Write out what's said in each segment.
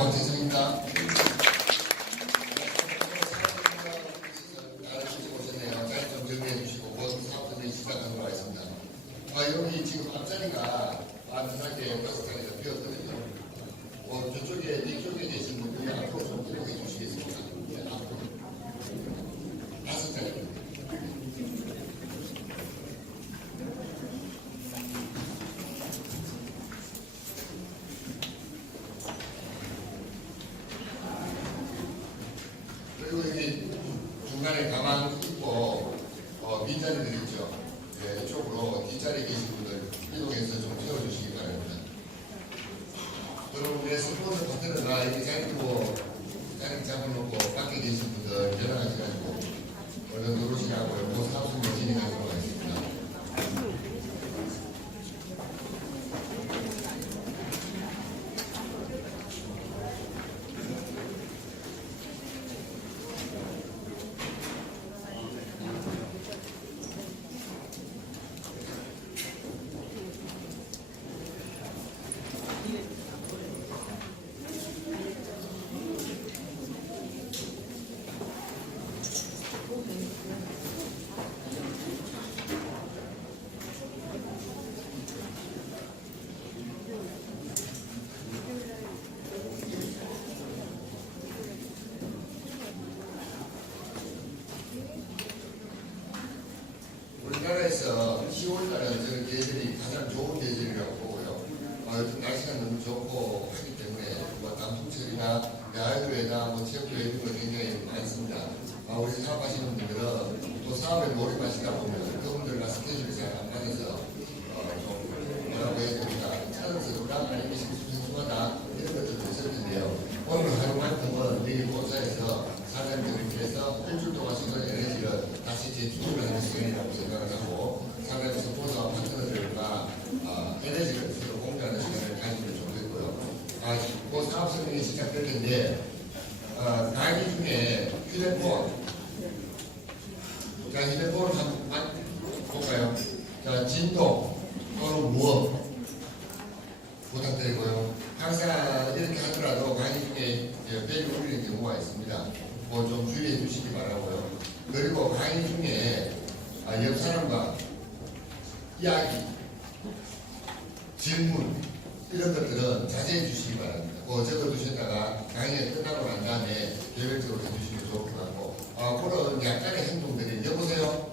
박재성입니다. 좀 정리해 주시고 모든 사업들이 시작하도록 하겠습니다. 여기 지금 앞자리가 안전하게 6자리가 비었거든요. 저쪽에, 이쪽에 계신 분들이 앞으로 좀 이동해 주시겠습니다. 네, 앞으로 5자리입니다. 그리고 여기 중간에 가방 입고 빈자리들 있죠. 네, 이쪽으로 뒷자리에 계신 분들 이동해서 좀 채워주시기 바랍니다. 여러분, 내 스포츠 파트너가 이렇게 자리 잡아놓고 밖에 계신 분들 전화하셔가지고 얼른 들어오시라고 사업을 진행하도록 하겠습니다. 우리나라에서 10월달은 저는 계절이 가장 좋은 계절이라고 보고요. 요즘 날씨가 너무 좋고 하기 때문에 단풍철이나 야외도에나 체육도 이런 거 굉장히 많습니다. 우리 사업하시는 분들은 또 사업에 몰입하시다 보면 그분들과 스케줄이 잘 안 맞아서 좀 뭐라고 해야 됩니까? 차선서구나 아니면 심심하다 이런 것들도 있을 텐데요. 오늘 하루만큼은 여기 본사에서 사장님들께서 일주일 동안 쓰는 에너지를 다시 재충전을 하는 시간이라고 생각을 하고 사장님께서 본사와 파트너들과 에너지를 서로 공유하는 시간을 가지면 좋겠고요. 그 사업 설명이 시작될 텐데 강의 중에 휴대폰 휴대폰을 한번 볼까요? 진동 또는 무엇 부탁드리고요. 항상 이렇게 하더라도 강의 중에 벨이 울리는 경우가 있습니다. 좀 주의해 주시기 바라고요. 그리고 강의 중에 옆 사람과 이야기, 질문 이런 것들은 자제해 주시기 바랍니다. 적어 두셨다가 강의가 끝나고 난 다음에 계획적으로 해주시면 좋을 것 같고 그런 약간의 행동들이 여보세요?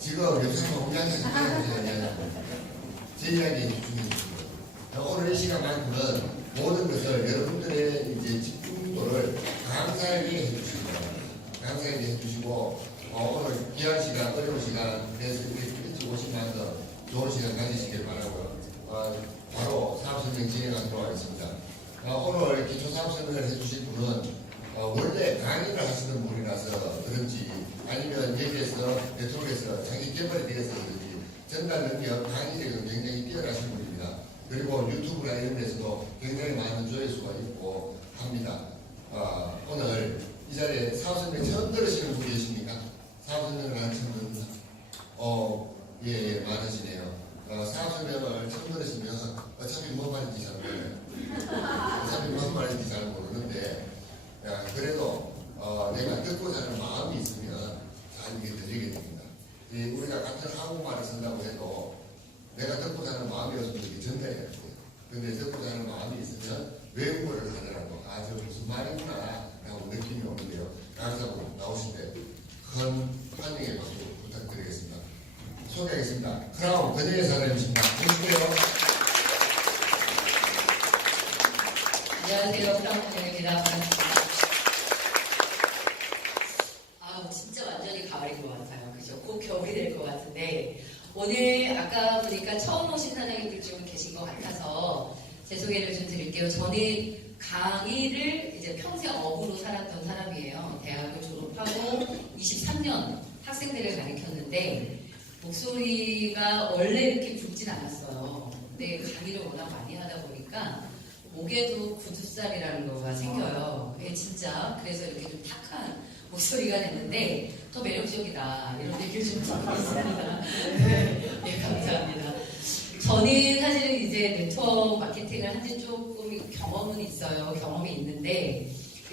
지금 옆 사람 혼자 하시는 제 이야기 해주시면 오늘 이 시간만큼은 모든 것을 여러분들의 집중도를 강사에게 해주시기 바랍니다. 강사에게 해주시고 오늘 귀한 시간, 어려운 시간 그래서 이렇게 일찍 오신 만큼 좋은 시간 가지시길 바라고요. 바로 사업설명 진행하도록 하겠습니다. 오늘 기초사업설명을 해주실 분은 원래 강의를 하시는 분이라서 그런지 아니면 여기에서 네트워크에서 자기 개발에 대해서 그런지 전달 능력, 강의력은 굉장히 뛰어나신 분입니다. 그리고 유튜브나 이런 데서도 굉장히 많은 조회수가 있고 합니다. 오늘 이 자리에 사업설명 처음 들으시는 분 계십니까? 사업설명을 하는 처음 듣는다. 예, 많으시네요. 사업설명을 처음 들으시면 어차피 무슨 말인지 잘 모르요. 어차피 무슨 말인지 잘 모르는데 그래도 내가 듣고자 하는 마음이 있으면 잘 이게 들리게 됩니다. 우리가 같은 한국말을 쓴다고 해도 내가 듣고자 하는 마음이 없으면 이게 전달이 안 돼요. 근데 듣고자 하는 마음이 있으면 외국어를 하더라도 저 무슨 말이구나 라고 느낌이 오는데요. 강사분 나오실 때 큰 환영의 박수 부탁드리겠습니다. 소개하겠습니다. 크라운 권영애 사장님이십니다. 오실게요. 안녕하세요. 크라운 권영애입니다. 진짜 완전히 가을인 것 같아요. 그죠? 곧 겨울이 될 것 같은데 오늘 아까 보니까 처음 오신 사장님들 좀 계신 것 같아서 제 소개를 좀 드릴게요. 저는 강의를 이제 평생 업으로 살았던 사람이에요. 대학을 졸업하고 23년 학생들을 가르쳤는데 목소리가 원래 이렇게 굵진 않았어요. 근데 강의를 워낙 많이 하다 보니까 목에도 구두살이라는 거가 생겨요. 그게 진짜 그래서 이렇게 좀 탁한 목소리가 됐는데 더 매력적이다 이런 얘기를 좀 듣고 있습니다. 네, 감사합니다. 저는 사실은 이제 네트워크 마케팅을 한 지 조금 경험은 있어요. 경험이 있는데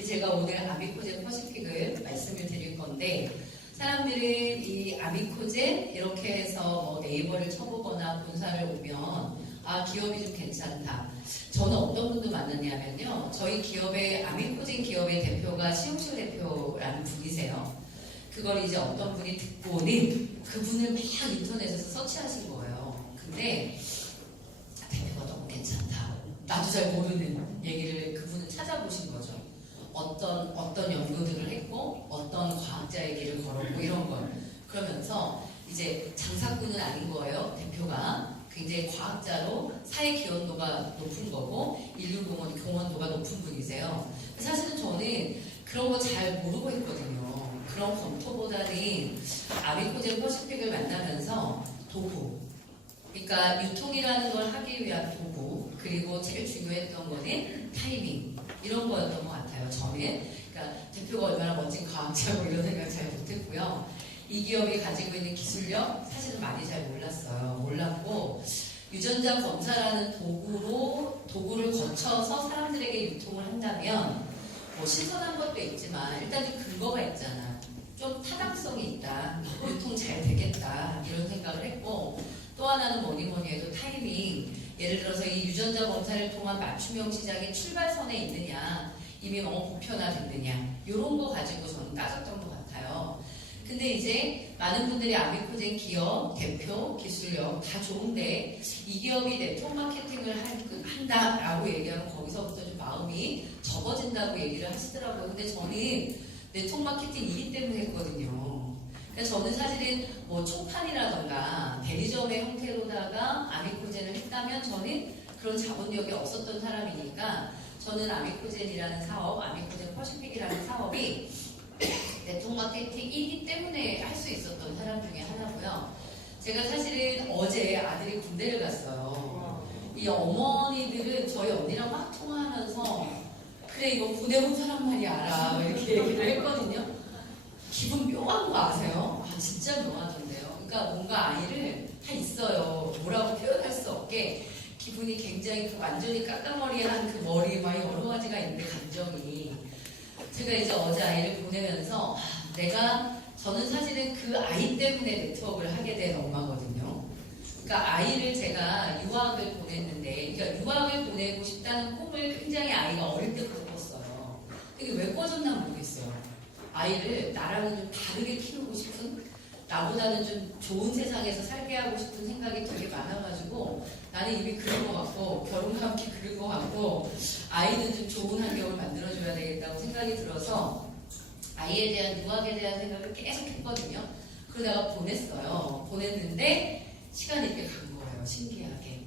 제가 오늘 아미코젠 퍼시픽을 말씀을 드릴 건데 사람들은 이 아미코젠 이렇게 해서 뭐 네이버를 쳐보거나 본사를 오면 아 기업이 좀 괜찮다. 저는 어떤 분도 만났냐면요. 저희 기업의 아미코젠 기업의 대표가 시용실 대표라는 분이세요. 그걸 이제 어떤 분이 듣고는 그분을 막 인터넷에서 서치하신 거예요. 근데 대표가 너무 괜찮다. 나도 잘 모르는 얘기를 그분은 찾아보신 거죠. 어떤 연구들을 했고 어떤 과학자의 길을 걸었고 이런 걸 그러면서 이제 장사꾼은 아닌 거예요. 대표가 굉장히 과학자로 사회 기여도가 높은 거고 인류 공헌도가 높은 분이세요. 사실은 저는 그런 거 잘 모르고 했거든요. 그런 검토보다는 아미코젠 퍼시픽을 만나면서 도구, 그러니까 유통이라는 걸 하기 위한 도구, 그리고 제일 중요했던 거는 타이밍 이런 거였던 것 같아요. 저는 그러니까 대표가 얼마나 멋진 과학자고 이런 생각 잘 못했고요. 이 기업이 가지고 있는 기술력 사실은 많이 잘 몰랐고 유전자 검사라는 도구를 거쳐서 사람들에게 유통을 한다면 뭐 신선한 것도 있지만 일단 좀 근거가 있잖아. 좀 타당성이 있다. 유통 잘 되겠다. 이런 생각을 했고 또 하나는 뭐니 해도 타이밍. 예를 들어서 이 유전자 검사를 통한 맞춤형 시장의 출발선에 있느냐 이미 너무 보편화됐느냐 이런 거 가지고 저는 따졌던 것 같아요. 근데 이제 많은 분들이 아미코젠 기업, 대표, 기술력 다 좋은데 이 기업이 네트워크 마케팅을 한다라고 얘기하면 거기서부터 좀 마음이 접어진다고 얘기를 하시더라고요. 근데 저는 네트워크 마케팅이기 때문에 했거든요. 그러니까 저는 사실은 뭐 총판이라던가 대리점의 형태로다가 아미코젠을 했다면 저는 그런 자본력이 없었던 사람이니까 저는 아미코젠이라는 사업, 아미코젠 퍼시픽이라는 사업이 네트워크 마케팅이기 때문에 할 수 있었던 사람 중에 하나고요. 제가 사실은 어제 아들이 군대를 갔어요. 이 어머니들은 저희 언니랑 막 통화하면서 그래 이거 보내본 사람만이 알아 이렇게 얘기를 했거든요. 기분 묘한 거 아세요? 아 진짜 묘하던데요. 그러니까 뭔가 아이를 다 있어요. 뭐라고 표현할 수 없게 기분이 굉장히 그 완전히 깎아머리한 그 머리에 막 여러 가지가 있는데 감정이 제가 이제 어제 아이를 보내면서 저는 사실은 그 아이 때문에 네트워크를 하게 된 엄마거든요. 그러니까 아이를 제가 유학을 보냈는데, 그러니까 유학을 보내고 싶다는 꿈을 굉장히 아이가 어릴 때부터 꿨어요. 근데 왜 꿔줬나 모르겠어요. 아이를 나랑은 좀 다르게 키우고 싶은, 나보다는 좀 좋은 세상에서 살게 하고 싶은 생각이 되게 많아가지고 나는 이미 그런 것 같고 결혼과 함께 그런 것 같고 아이는 좀 좋은 환경을 만들어줘야 되겠다고 생각이 들어서 아이에 대한 유학에 대한 생각을 계속 했거든요. 그러다가 보냈어요. 보냈는데 시간이 이렇게 간 거예요. 신기하게.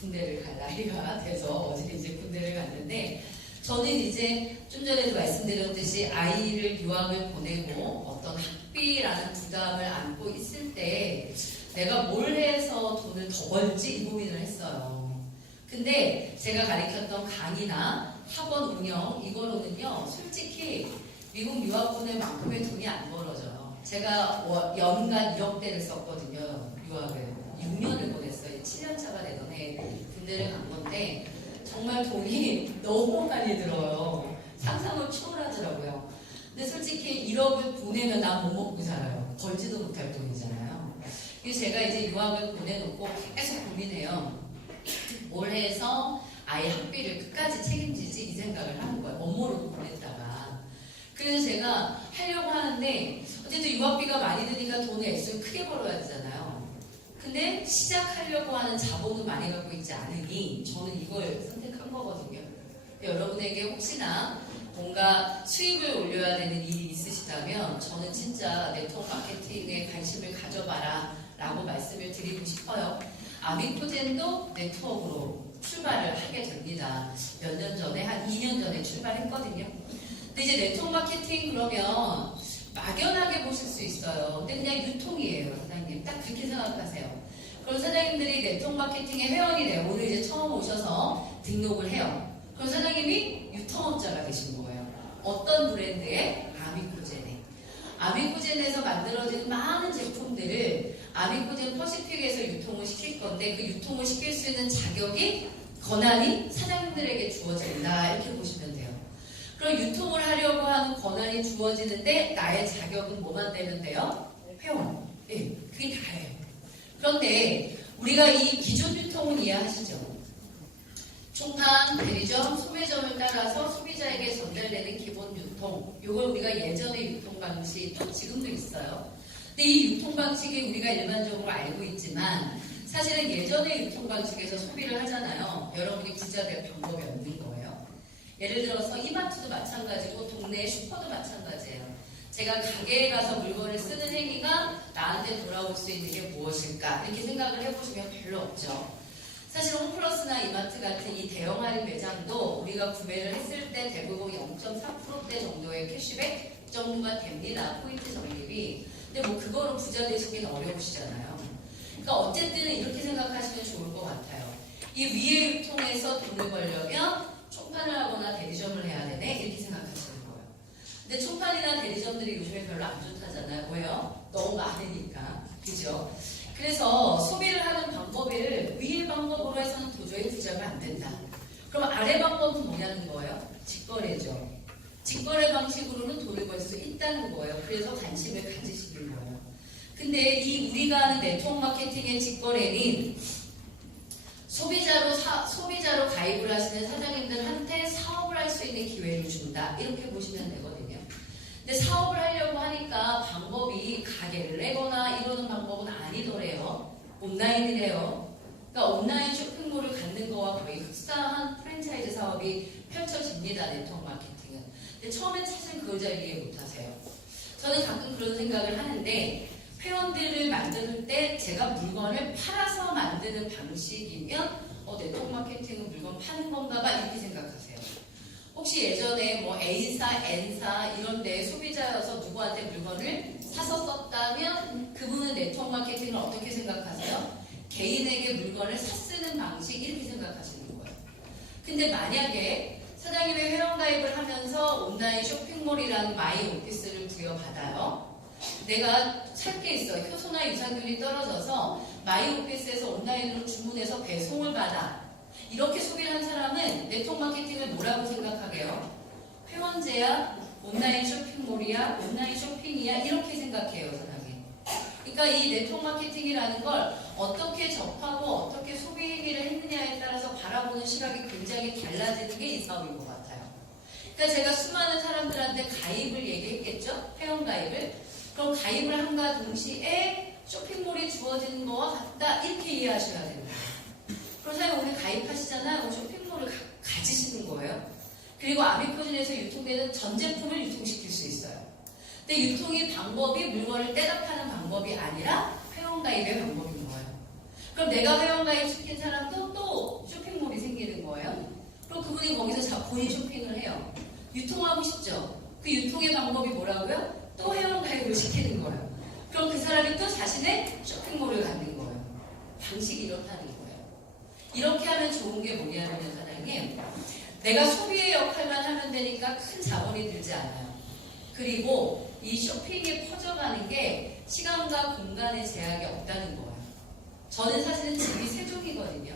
군대를 갈 나이가 돼서 어제 이제 군대를 갔는데 저는 이제 좀 전에도 말씀드렸듯이 아이를 유학을 보내고 어떤 학비라는 부담을 안고 있을 때 내가 뭘 해서 돈을 더 벌지 이 고민을 했어요. 근데 제가 가르쳤던 강의나 학원 운영 이거로는요 솔직히 미국 유학 보낼 만큼의 돈이 안 벌어져요. 제가 연간 1억대를 썼거든요. 유학을 6년을 보냈어요. 7년 차가 되던 해 군대를 간 건데 정말 돈이 너무 많이 들어요. 상상을 초월하더라고요. 근데 솔직히 1억을 보내면 난 못 먹고 살아요. 벌지도 못할 돈이잖아요. 그래서 제가 이제 유학을 보내놓고 계속 고민해요. 뭘 해서 아이 학비를 끝까지 책임지지 이 생각을 하는 거예요. 업무로도 보냈다가. 그래서 제가 하려고 하는데 어쨌든 유학비가 많이 드니까 돈을 액수를 크게 벌어야 되잖아요. 근데 시작하려고 하는 자본을 많이 갖고 있지 않으니 저는 이걸 선택한 거거든요. 여러분에게 혹시나 뭔가 수입을 올려야 되는 일이 있으시다면 저는 진짜 네트워크 마케팅에 관심을 가져봐라 라고 말씀을 드리고 싶어요. 아미코젠도 네트워크로 출발을 하게 됩니다. 몇 년 전에 한 2년 전에 출발했거든요. 근데 이제 네트워크 마케팅 그러면 막연하게 보실 수 있어요. 근데 그냥 유통이에요, 사장님. 딱 그렇게 생각하세요. 그럼 사장님들이 네트워크 마케팅의 회원이 돼요. 오늘 이제 처음 오셔서 등록을 해요. 그럼 사장님이 유통업자가 되신 거예요. 어떤 브랜드에? 아미코젠에. 아미코젠에서 만들어진 많은 제품들을 아미코진 퍼시픽에서 유통을 시킬 건데 그 유통을 시킬 수 있는 자격이 권한이 사장님들에게 주어진다 이렇게 보시면 돼요. 그럼 유통을 하려고 하는 권한이 주어지는데 나의 자격은 뭐만 되면 돼요? 회원. 예, 그게 다예요. 그런데 우리가 이 기존 유통은 이해하시죠? 총판, 대리점, 소매점을 따라서 소비자에게 전달되는 기본 유통. 이걸 우리가 예전의 유통 방식도 지금도 있어요. 근데 이 유통 방식이 우리가 일반적으로 알고 있지만 사실은 예전의 유통 방식에서 소비를 하잖아요. 여러분이 부자 될 방법이 없는 거예요. 예를 들어서 이마트도 마찬가지고 동네 슈퍼도 마찬가지예요. 제가 가게에 가서 물건을 쓰는 행위가 나한테 돌아올 수 있는 게 무엇일까 이렇게 생각을 해보시면 별로 없죠. 사실 홈플러스나 이마트 같은 이 대형 할인 매장도 우리가 구매를 했을 때 대부분 0.4%대 정도의 캐시백 정도가 됩니다. 포인트 적립이. 근데 뭐 그거로 부자 되시기는 어려우시잖아요. 그러니까 어쨌든 이렇게 생각하시면 좋을 것 같아요. 이 위에 유통에서 돈을 벌려면 총판을 하거나 대리점을 해야 되네 이렇게 생각하시는 거예요. 근데 총판이나 대리점들이 요즘에 별로 안 좋다잖아요. 왜요? 너무 많으니까. 그죠? 그래서 소비를 하는 방법을 위의 방법으로 해서는 도저히 부자가 안 된다. 그럼 아래 방법은 뭐냐는 거예요? 직거래죠. 직거래 방식으로는 돈을 벌 수 있다는 거예요. 그래서 관심을 가지시는 거예요. 근데 이 우리가 하는 네트워크 마케팅의 직거래는 소비자로 가입을 하시는 사장님들한테 사업을 할 수 있는 기회를 준다. 이렇게 보시면 되거든요. 근데 사업을 하려고 하니까 방법이 가게를 내거나 이러는 방법은 아니더래요. 온라인이래요. 그러니까 온라인 쇼핑몰을 갖는 거와 거의 흡사한 프랜차이즈 사업이 펼쳐집니다. 네트워크 마케팅은. 근데 처음엔 사실 그걸 잘 이해 못하세요. 저는 가끔 그런 생각을 하는데 회원들을 만들 때 제가 물건을 팔아서 만드는 방식이면 네트워크 마케팅은 물건 파는 건가 봐 이렇게 생각하세요. 혹시 예전에 뭐 A사, N사 이런 데 소비자여서 누구한테 물건을 사서 썼다면 그분은 네트워크 마케팅을 어떻게 생각하세요? 개인에게 물건을 사쓰는 방식 이렇게 생각하시는 거예요. 근데 만약에 사장님의 회원가입을 하면서 온라인 쇼핑몰이라는 마이 오피스를 부여받아요. 내가 살 게 있어. 효소나 유산균이 떨어져서 마이 오피스에서 온라인으로 주문해서 배송을 받아. 이렇게 소비를 한 사람은 네트워크 마케팅을 뭐라고 생각하게요? 회원제야, 온라인 쇼핑몰이야, 온라인 쇼핑이야 이렇게 생각해요, 사장님. 그러니까 이 네트워크 마케팅이라는 걸 어떻게 접하고 어떻게 소비 행위를 했느냐에 따라서 바라보는 시각이 굉장히 달라지는 게 이 사업인 것 같아요. 그러니까 제가 수많은 사람들한테 가입을 얘기했겠죠? 회원 가입을. 그럼 가입을 한과 동시에 쇼핑몰이 주어지는 거와 같다 이렇게 이해하셔야 됩니다. 그러면 오늘 가입하시잖아요. 쇼핑몰을 가지시는 거예요. 그리고 아미코진에서 유통되는 전 제품을 유통시킬 수 있어요. 근데 유통의 방법이 물건을 떼다 파는 방법이 아니라 회원가입의 방법인 거예요. 그럼 내가 회원가입 시킨 사람도 또 쇼핑몰이 생기는 거예요. 그럼 그분이 거기서 본인 쇼핑을 해요. 유통하고 싶죠? 그 유통의 방법이 뭐라고요? 또 회원가입을 시키는 거예요. 그럼 그 사람이 또 자신의 쇼핑몰을 갖는 거예요. 방식이 이렇다는 거예요. 이렇게 하면 좋은 게 뭐냐면 사장님, 내가 소비의 역할만 하면 되니까 큰 자본이 들지 않아요. 그리고 이 쇼핑이 퍼져가는 게 시간과 공간의 제약이 없다는 거예요. 저는 사실은 집이 세종이거든요.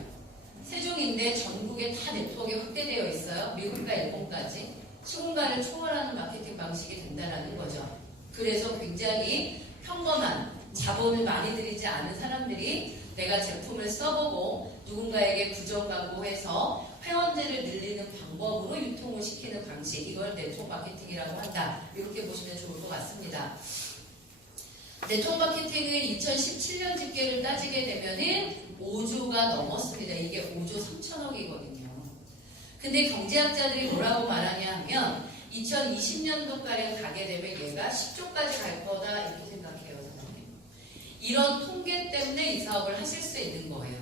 세종인데 전국에 다 네트워크가 확대되어 있어요. 미국과 일본까지. 시공간을 초월하는 마케팅 방식이 된다는 거죠. 그래서 굉장히 평범한 자본을 많이 들이지 않은 사람들이 내가 제품을 써보고 누군가에게 부정 광고해서 회원제를 늘리는 방법으로 유통을 시키는 방식, 이걸 네트워크 마케팅이라고 한다. 이렇게 보시면 좋을 것 같습니다. 네트워크 마케팅은 2017년 집계를 따지게 되면은 5조가 넘었습니다. 이게 5조 3천억이거든요. 근데 경제학자들이 뭐라고 말하냐 하면 2020년도까지 가게 되면 얘가 10조까지 갈 거다 이렇게 생각해요, 사장님. 이런 통계 때문에 이 사업을 하실 수 있는 거예요.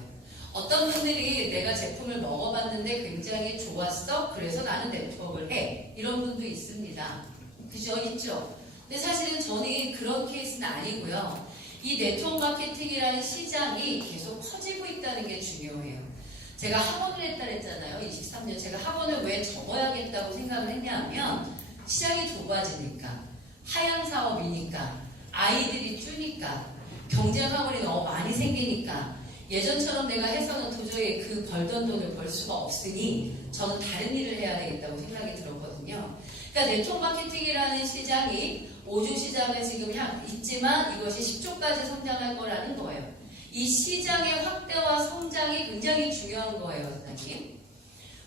어떤 분들이 내가 제품을 먹어봤는데 굉장히 좋았어. 그래서 나는 네트워크를 해. 이런 분도 있습니다. 그죠? 있죠? 근데 사실은 저는 그런 케이스는 아니고요. 이 네트워크 마케팅이라는 시장이 계속 커지고 있다는 게 중요해요. 제가 학원을 했다 그랬잖아요. 23년. 제가 학원을 왜 접어야겠다고 생각을 했냐면 시장이 좁아지니까, 하향 사업이니까, 아이들이 주니까. 경쟁 화물이 너무 많이 생기니까 예전처럼 내가 해서는 도저히 그 벌던 돈을 벌 수가 없으니 저는 다른 일을 해야 되겠다고 생각이 들었거든요. 그러니까 네트워크 마케팅이라는 시장이 5조 시장을 지금 있지만 이것이 10조까지 성장할 거라는 거예요. 이 시장의 확대와 성장이 굉장히 중요한 거예요, 선생님.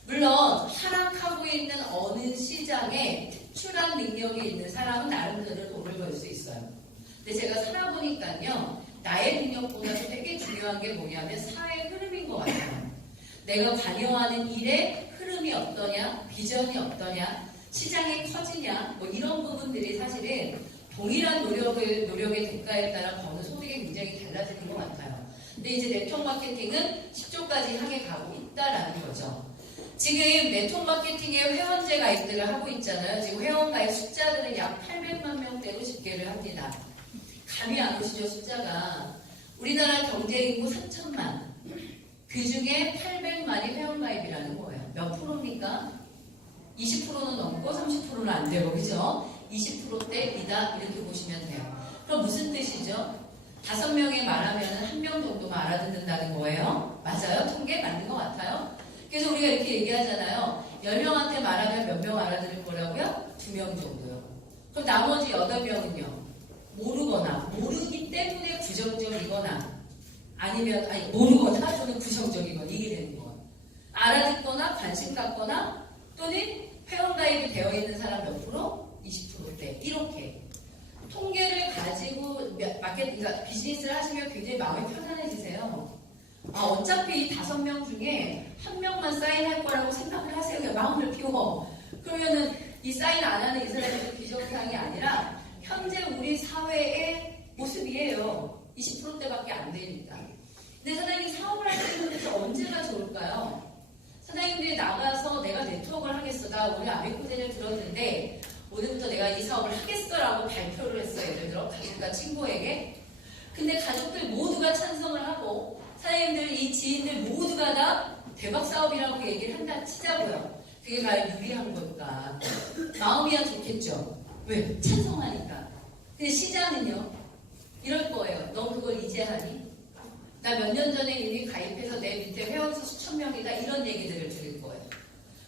물론 하락하고 있는 어느 시장에 특출한 능력이 있는 사람은 나름대로 돈을 벌 수 있어요. 근데 제가 살아보니까요, 나의 능력보다 되게 중요한 게 뭐냐면 사회 흐름인 것 같아요. 내가 관여하는 일의 흐름이 어떠냐, 비전이 어떠냐, 시장이 커지냐, 뭐 이런 부분들이 사실은 동일한 노력의 대가에 따라 버는 소득이 굉장히 달라지는 것 같아요. 근데 이제 네트워크 마케팅은 10조까지 향해 가고 있다라는 거죠. 지금 네트워크 마케팅의 회원제 가입들을 하고 있잖아요. 지금 회원 가입 숫자들은 약 800만 명대로 집계를 합니다. 감이 안 오시죠, 숫자가. 우리나라 경제인구 3천만. 그 중에 800만이 회원 가입이라는 거예요. 몇 프로입니까? 20%는 넘고 30%는 안 되고, 그죠? 20%대이다 이렇게 보시면 돼요. 그럼 무슨 뜻이죠? 5명에 말하면 1명 정도만 알아듣는다는 거예요. 맞아요? 통계 맞는 것 같아요? 그래서 우리가 이렇게 얘기하잖아요. 10명한테 말하면 몇 명 알아들을 거라고요? 2명 정도요. 그럼 나머지 8명은요? 모르거나, 모르기 때문에 부정적이거나, 아니면, 모르거나 또는 부정적이거나, 이게 되는 거예요. 알아듣거나, 관심 갖거나, 또는 회원가입이 되어 있는 사람 몇 프로? 20%대. 이렇게. 통계를 가지고 그러니까 비즈니스를 하시면 굉장히 마음이 편안해지세요. 어차피 이 5명 중에 1명만 사인할 거라고 생각을 하세요. 그냥 마음을 비워. 그러면은 이 사인 안 하는 이 사람이 비정상이 아니라 현재 우리 사회의 모습이에요. 20%대밖에 안 되니까. 근데 사장님 사업을 할 때는 언제가 좋을까요? 사장님들이 나가서 내가 네트워크를 하겠어. 나 오늘 아미코제를 들었는데 오늘부터 내가 이 사업을 하겠어라고 발표를 했어요. 예를 들어 가족과 친구에게. 근데 가족들 모두가 찬성을 하고 사장님들, 이 지인들 모두가 다 대박 사업이라고 얘기를 한다 치자고요. 그게 과연 유리한 걸까? 마음이야 좋겠죠. 왜? 찬성하니까. 근데 시장은요? 이럴 거예요. 너 그걸 이제 하니? 나 몇 년 전에 이미 가입해서 내 밑에 회원수 수천 명이다. 이런 얘기들을 드릴 거예요.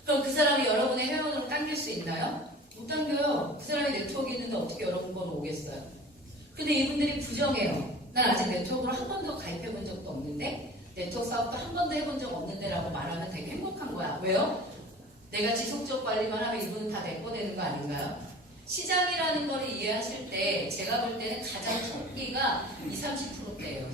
그럼 그 사람이 여러분의 회원으로 당길 수 있나요? 못 당겨요. 그 사람이 네트워크 있는데 어떻게 여러분 건 오겠어요? 근데 이분들이 부정해요. 난 아직 네트워크로 한 번도 가입해 본 적도 없는데, 네트워크 사업도 한 번도 해본 적 없는데 라고 말하면 되게 행복한 거야. 왜요? 내가 지속적 관리만 하면 이분은 다 내 거 되는 거 아닌가요? 시장이라는 걸 이해하실 때 제가 볼 때는 가장 토끼가 20, 30%대예요.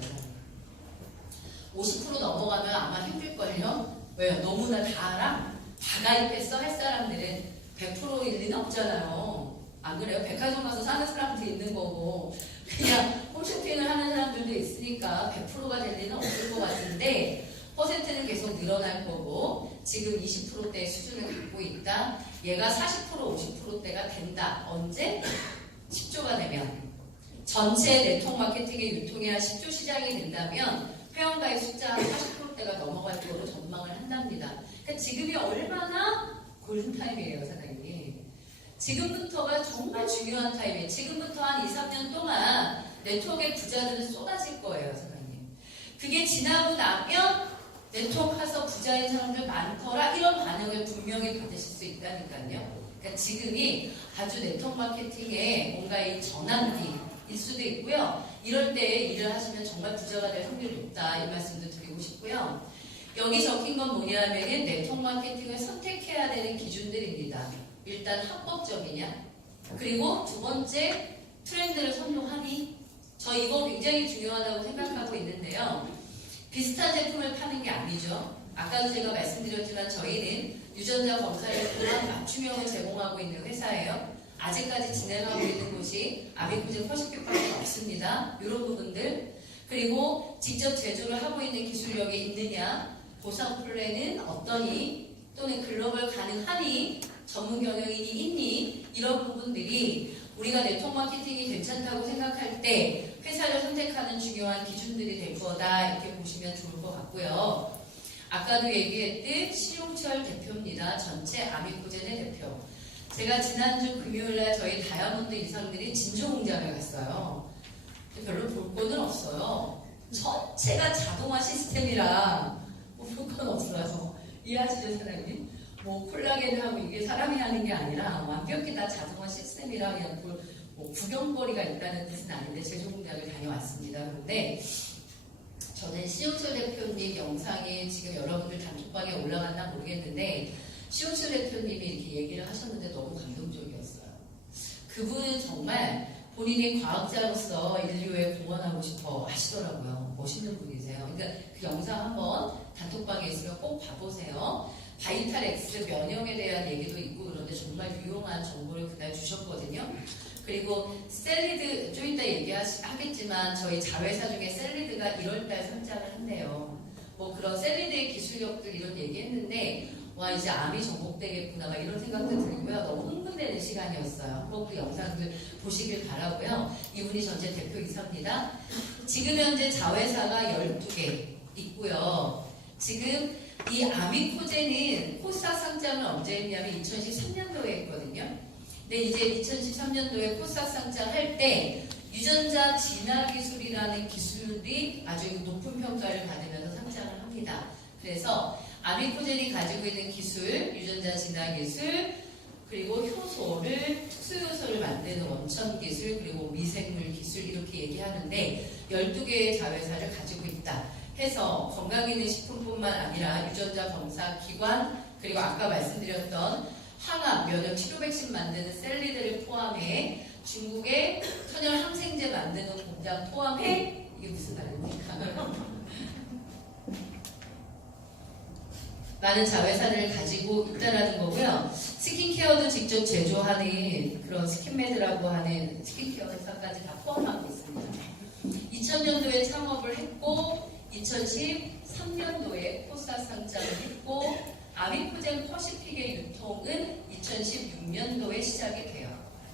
50% 넘어가면 아마 힘들걸요? 왜요? 너무나 다 알아? 다 가입했어? 할 사람들은 100%일 리는 없잖아요. 안 그래요? 백화점 가서 사는 사람도 있는 거고 그냥 홈쇼핑을 하는 사람들도 있으니까 100%가 될 리는 없을 것 같은데 퍼센트는 계속 늘어날 거고 지금 20%대 수준을 갖고 있다. 얘가 40%, 50%대가 된다. 언제? 10조가 되면. 전체 네트워크 마케팅의 유통이 한 10조 시장이 된다면 회원가입 숫자 40%대가 넘어갈 거로 전망을 한답니다. 그러니까 지금이 얼마나 골든타임이에요, 사장님. 지금부터가 정말 중요한 타임이에요. 지금부터 한 2, 3년 동안 네트워크의 부자들은 쏟아질 거예요, 사장님. 그게 지나고 나면 네트워크 가서 부자인 사람들 많더라 이런 반응을 분명히 받으실 수 있다니까요. 그러니까 지금이 아주 네트워크 마케팅의 뭔가 이 전환기일 수도 있고요. 이럴 때 일을 하시면 정말 부자가 될 확률이 높다 이 말씀도 드리고 싶고요. 여기 적힌 건 뭐냐면은 네트워크 마케팅을 선택해야 되는 기준들입니다. 일단 합법적이냐, 그리고 두 번째 트렌드를 선도하니. 저 이거 굉장히 중요하다고 생각하고 있는데요. 비슷한 제품을 파는 게 아니죠. 아까도 제가 말씀드렸지만 저희는 유전자 검사를 통한 맞춤형을 제공하고 있는 회사예요. 아직까지 진행하고 있는 곳이 아비코젠 퍼시픽밖에 없습니다. 이런 부분들. 그리고 직접 제조를 하고 있는 기술력이 있느냐, 보상 플랜은 어떠니, 또는 글로벌 가능하니, 전문 경영인이 있니, 이런 부분들이 우리가 네트워크 마케팅이 괜찮다고 생각할 때 회사를 선택하는 중요한 기준들이 될 거다 이렇게 보시면 좋을 것 같고요. 아까도 얘기했듯 신용철 대표입니다. 전체 아미코젠의 대표. 제가 지난주 금요일날 저희 다이아몬드 이사들이 진주공장에 갔어요. 별로 볼 거는 없어요. 전체가 자동화 시스템이라 볼 건 없어요. 이해하시죠, 사장님? 뭐 콜라겐하고 이게 사람이 하는 게 아니라 완벽히 다 자동화 시스템이라 그냥 뭐 구경거리가 있다는 뜻은 아닌데 제조공장을 다녀왔습니다. 그런데 저는 시호철 대표님 영상이 지금 여러분들 단톡방에 올라갔나 모르겠는데 시호철 대표님이 이렇게 얘기를 하셨는데 너무 감동적이었어요. 그분은 정말 본인이 과학자로서 인류에 공헌하고 싶어 하시더라고요. 멋있는 분이세요. 그러니까 그 영상 한번 단톡방에 있으면 꼭 봐보세요. 바이탈 X 면역에 대한 얘기도 있고 그런데 정말 유용한 정보를 그날 주셨거든요. 그리고 샐리드 좀 이따 얘기하겠지만 저희 자회사 중에 샐리드가 1월달 상장을 한대요. 뭐 그런 샐리드의 기술력들 이런 얘기했는데 와 이제 암이 정복되겠구나 막 이런 생각도 들고요. 너무 흥분되는 시간이었어요. 한번 그 영상들 보시길 바라고요. 이분이 전체 대표이사입니다. 지금 현재 자회사가 12개 있고요. 지금 이 아미코제는 코스닥 상장을 언제 했냐면 2013년도에 했거든요. 근데 이제 2013년도에 코스닥 상장할 때 유전자 진화 기술이라는 기술이 아주 높은 평가를 받으면서 상장을 합니다. 그래서 아미코젠이 가지고 있는 기술, 유전자 진화 기술, 그리고 효소를, 특수 효소를 만드는 원천 기술, 그리고 미생물 기술 이렇게 얘기하는데 12개의 자회사를 가지고 있다. 해서 건강기능식품뿐만 아니라 유전자 검사 기관, 그리고 아까 말씀드렸던 항암, 면역 치료 백신 만드는 셀리드를 포함해 중국의 천연 항생제 만드는 공장 포함해 이게 무슨 말입니까? 많은 자회사를 가지고 있다라는 거고요. 스킨케어도 직접 제조하는 그런 스킨메드라고 하는 스킨케어 회사까지 다 포함하고 있습니다. 2000년도에 창업을 했고 2013년도에 코스닥 상장을 했고 아미코젠 퍼시픽의 유통은 2016년도에 시작이 돼요.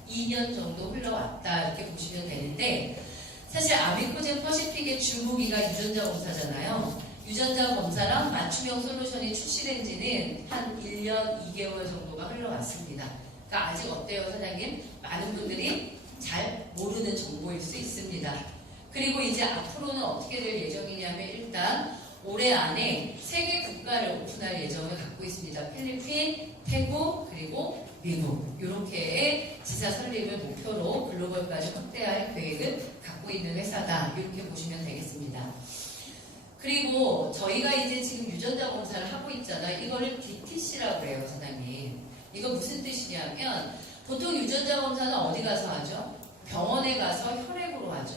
2년 정도 흘러왔다 이렇게 보시면 되는데 사실 아미코젠 퍼시픽의 주무기가 유전자 검사잖아요. 유전자 검사랑 맞춤형 솔루션이 출시된 지는 한 1년 2개월 정도가 흘러왔습니다. 그러니까 아직 어때요, 사장님? 많은 분들이 잘 모르는 정보일 수 있습니다. 그리고 이제 앞으로는 어떻게 될 예정이냐면 일단 올해 안에 3개 국가를 오픈할 예정을 갖고 있습니다. 필리핀, 태국, 그리고 미국. 이렇게 지사 설립을 목표로 글로벌까지 확대할 계획을 갖고 있는 회사다. 이렇게 보시면 되겠습니다. 그리고 저희가 이제 지금 유전자 검사를 하고 있잖아요. 이거를 DTC라고 해요, 사장님. 이거 무슨 뜻이냐면 보통 유전자 검사는 어디 가서 하죠? 병원에 가서 혈액으로 하죠.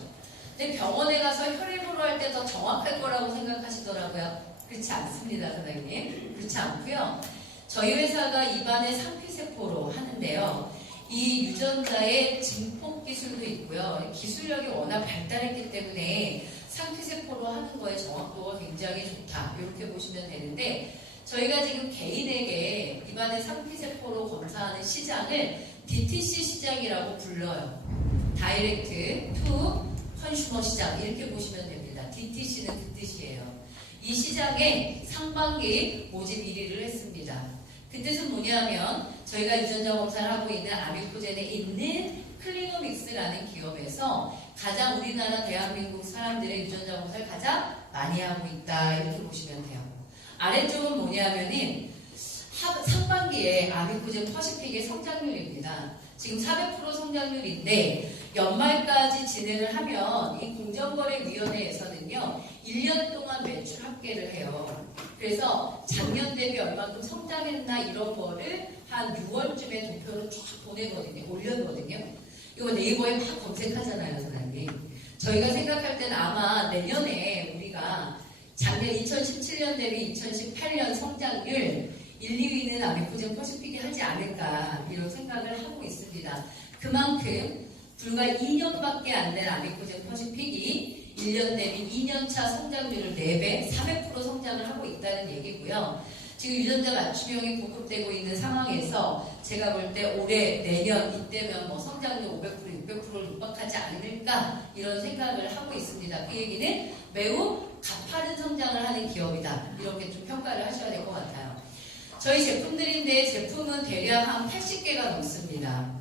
근데 병원에 가서 혈액으로 할 때 더 정확할 거라고 생각하시더라고요. 그렇지 않습니다, 사장님. 그렇지 않고요. 저희 회사가 입안의 상피세포로 하는데요. 이 유전자의 증폭 기술도 있고요. 기술력이 워낙 발달했기 때문에 상피세포로 하는 거에 정확도가 굉장히 좋다. 이렇게 보시면 되는데 저희가 지금 개인에게 입안의 상피세포로 검사하는 시장을 DTC 시장이라고 불러요. 다이렉트 투 컨슈머 시장 이렇게 보시면 됩니다. DTC는 그 뜻이에요. 이 시장에 상반기 모집 1위를 했습니다. 그 뜻은 뭐냐면 저희가 유전자 검사를 하고 있는 아미코젠에 있는 클리노믹스라는 기업에서 가장 우리나라 대한민국 사람들의 유전자 검사를 가장 많이 하고 있다 이렇게 보시면 돼요. 아래쪽은 뭐냐면은 상반기에 아미코젠 퍼시픽의 성장률입니다. 지금 400% 성장률인데 연말까지 진행을 하면 이 공정거래위원회에서는요 1년 동안 매출 합계를 해요. 그래서 작년 대비 얼마큼 성장했나 이런 거를 한 6월쯤에 도표를 쫙 보내거든요. 올렸거든요. 이거 네이버에 막 검색하잖아요, 사장님. 저희가 생각할 때는 아마 내년에 우리가 작년 2017년 대비 2018년 성장률 1, 2위는 아미코젠 퍼시픽이 하지 않을까 이런 생각을 하고 있습니다. 그만큼 불과 2년밖에 안 된 아미코젠 퍼시픽이 1년 대비 2년차 성장률을 4배, 400% 성장을 하고 있다는 얘기고요. 지금 유전자 맞춤형이 보급되고 있는 상황에서 제가 볼 때 올해, 내년 이때면 뭐 성장률 500%, 600%를 육박하지 않을까 이런 생각을 하고 있습니다. 그 얘기는 매우 가파른 성장을 하는 기업이다. 이렇게 좀 평가를 하셔야 될 것 같아요. 저희 제품들인데 제품은 대략 한 80개가 넘습니다.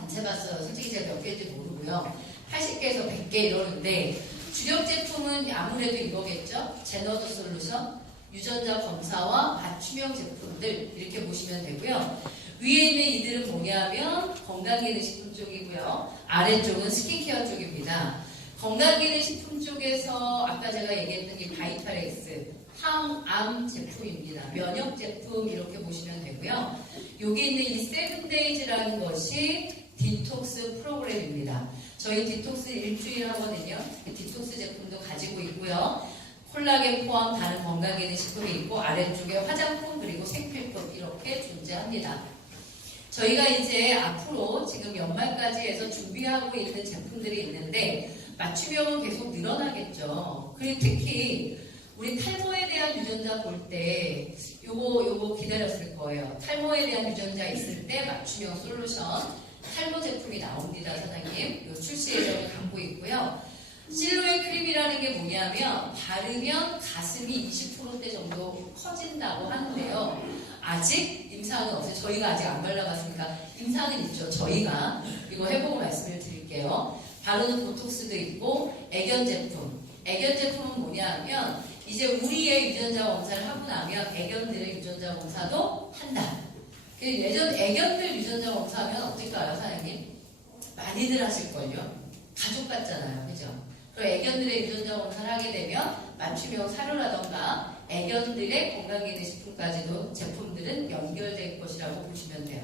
안 세봤어요. 솔직히 제가 몇 개인지 모르고요. 80개에서 100개 이러는데 주력 제품은 아무래도 이거겠죠? 제너더 솔루션, 유전자 검사와 맞춤형 제품들 이렇게 보시면 되고요. 위에 있는 이들은 뭐냐면 건강기능식품 쪽이고요. 아래쪽은 스킨케어 쪽입니다. 건강기능식품 쪽에서 아까 제가 얘기했던 이 바이탈엑스 항암 제품입니다. 면역 제품 이렇게 보시면 되고요. 여기 있는 이 세븐데이즈라는 것이 디톡스 프로그램입니다. 저희 디톡스 일주일 하거든요. 디톡스 제품도 가지고 있고요. 콜라겐 포함 다른 건강기능식품이 있고 아래쪽에 화장품 그리고 생필품 이렇게 존재합니다. 저희가 이제 앞으로 지금 연말까지 해서 준비하고 있는 제품들이 있는데 맞춤형은 계속 늘어나겠죠. 그리고 특히 우리 탈모에 대한 유전자 볼 때 요거 기다렸을 거예요. 탈모에 대한 유전자 있을 때 맞춤형 솔루션 탈모 제품이 나옵니다. 사장님. 요 출시 예정을 갖고 있고요. 실루엣 크림이라는 게 뭐냐면 바르면 가슴이 20%대 정도 커진다고 하는데요. 아직 임상은 없어요. 저희가 아직 안 발라봤으니까 임상은 있죠. 저희가 이거 해보고 말씀을 드릴게요. 바르는 보톡스도 있고 애견 제품. 애견 제품은 뭐냐면 이제 우리의 유전자 검사를 하고 나면 애견들의 유전자 검사도 한다. 예전 애견들 유전자 검사하면 어떨까요, 사장님? 많이들 하실걸요? 가족 같잖아요, 그죠? 그리고 애견들의 유전자 검사를 하게 되면 맞춤형 사료라던가 애견들의 건강기능식품까지도 제품들은 연결될 것이라고 보시면 돼요.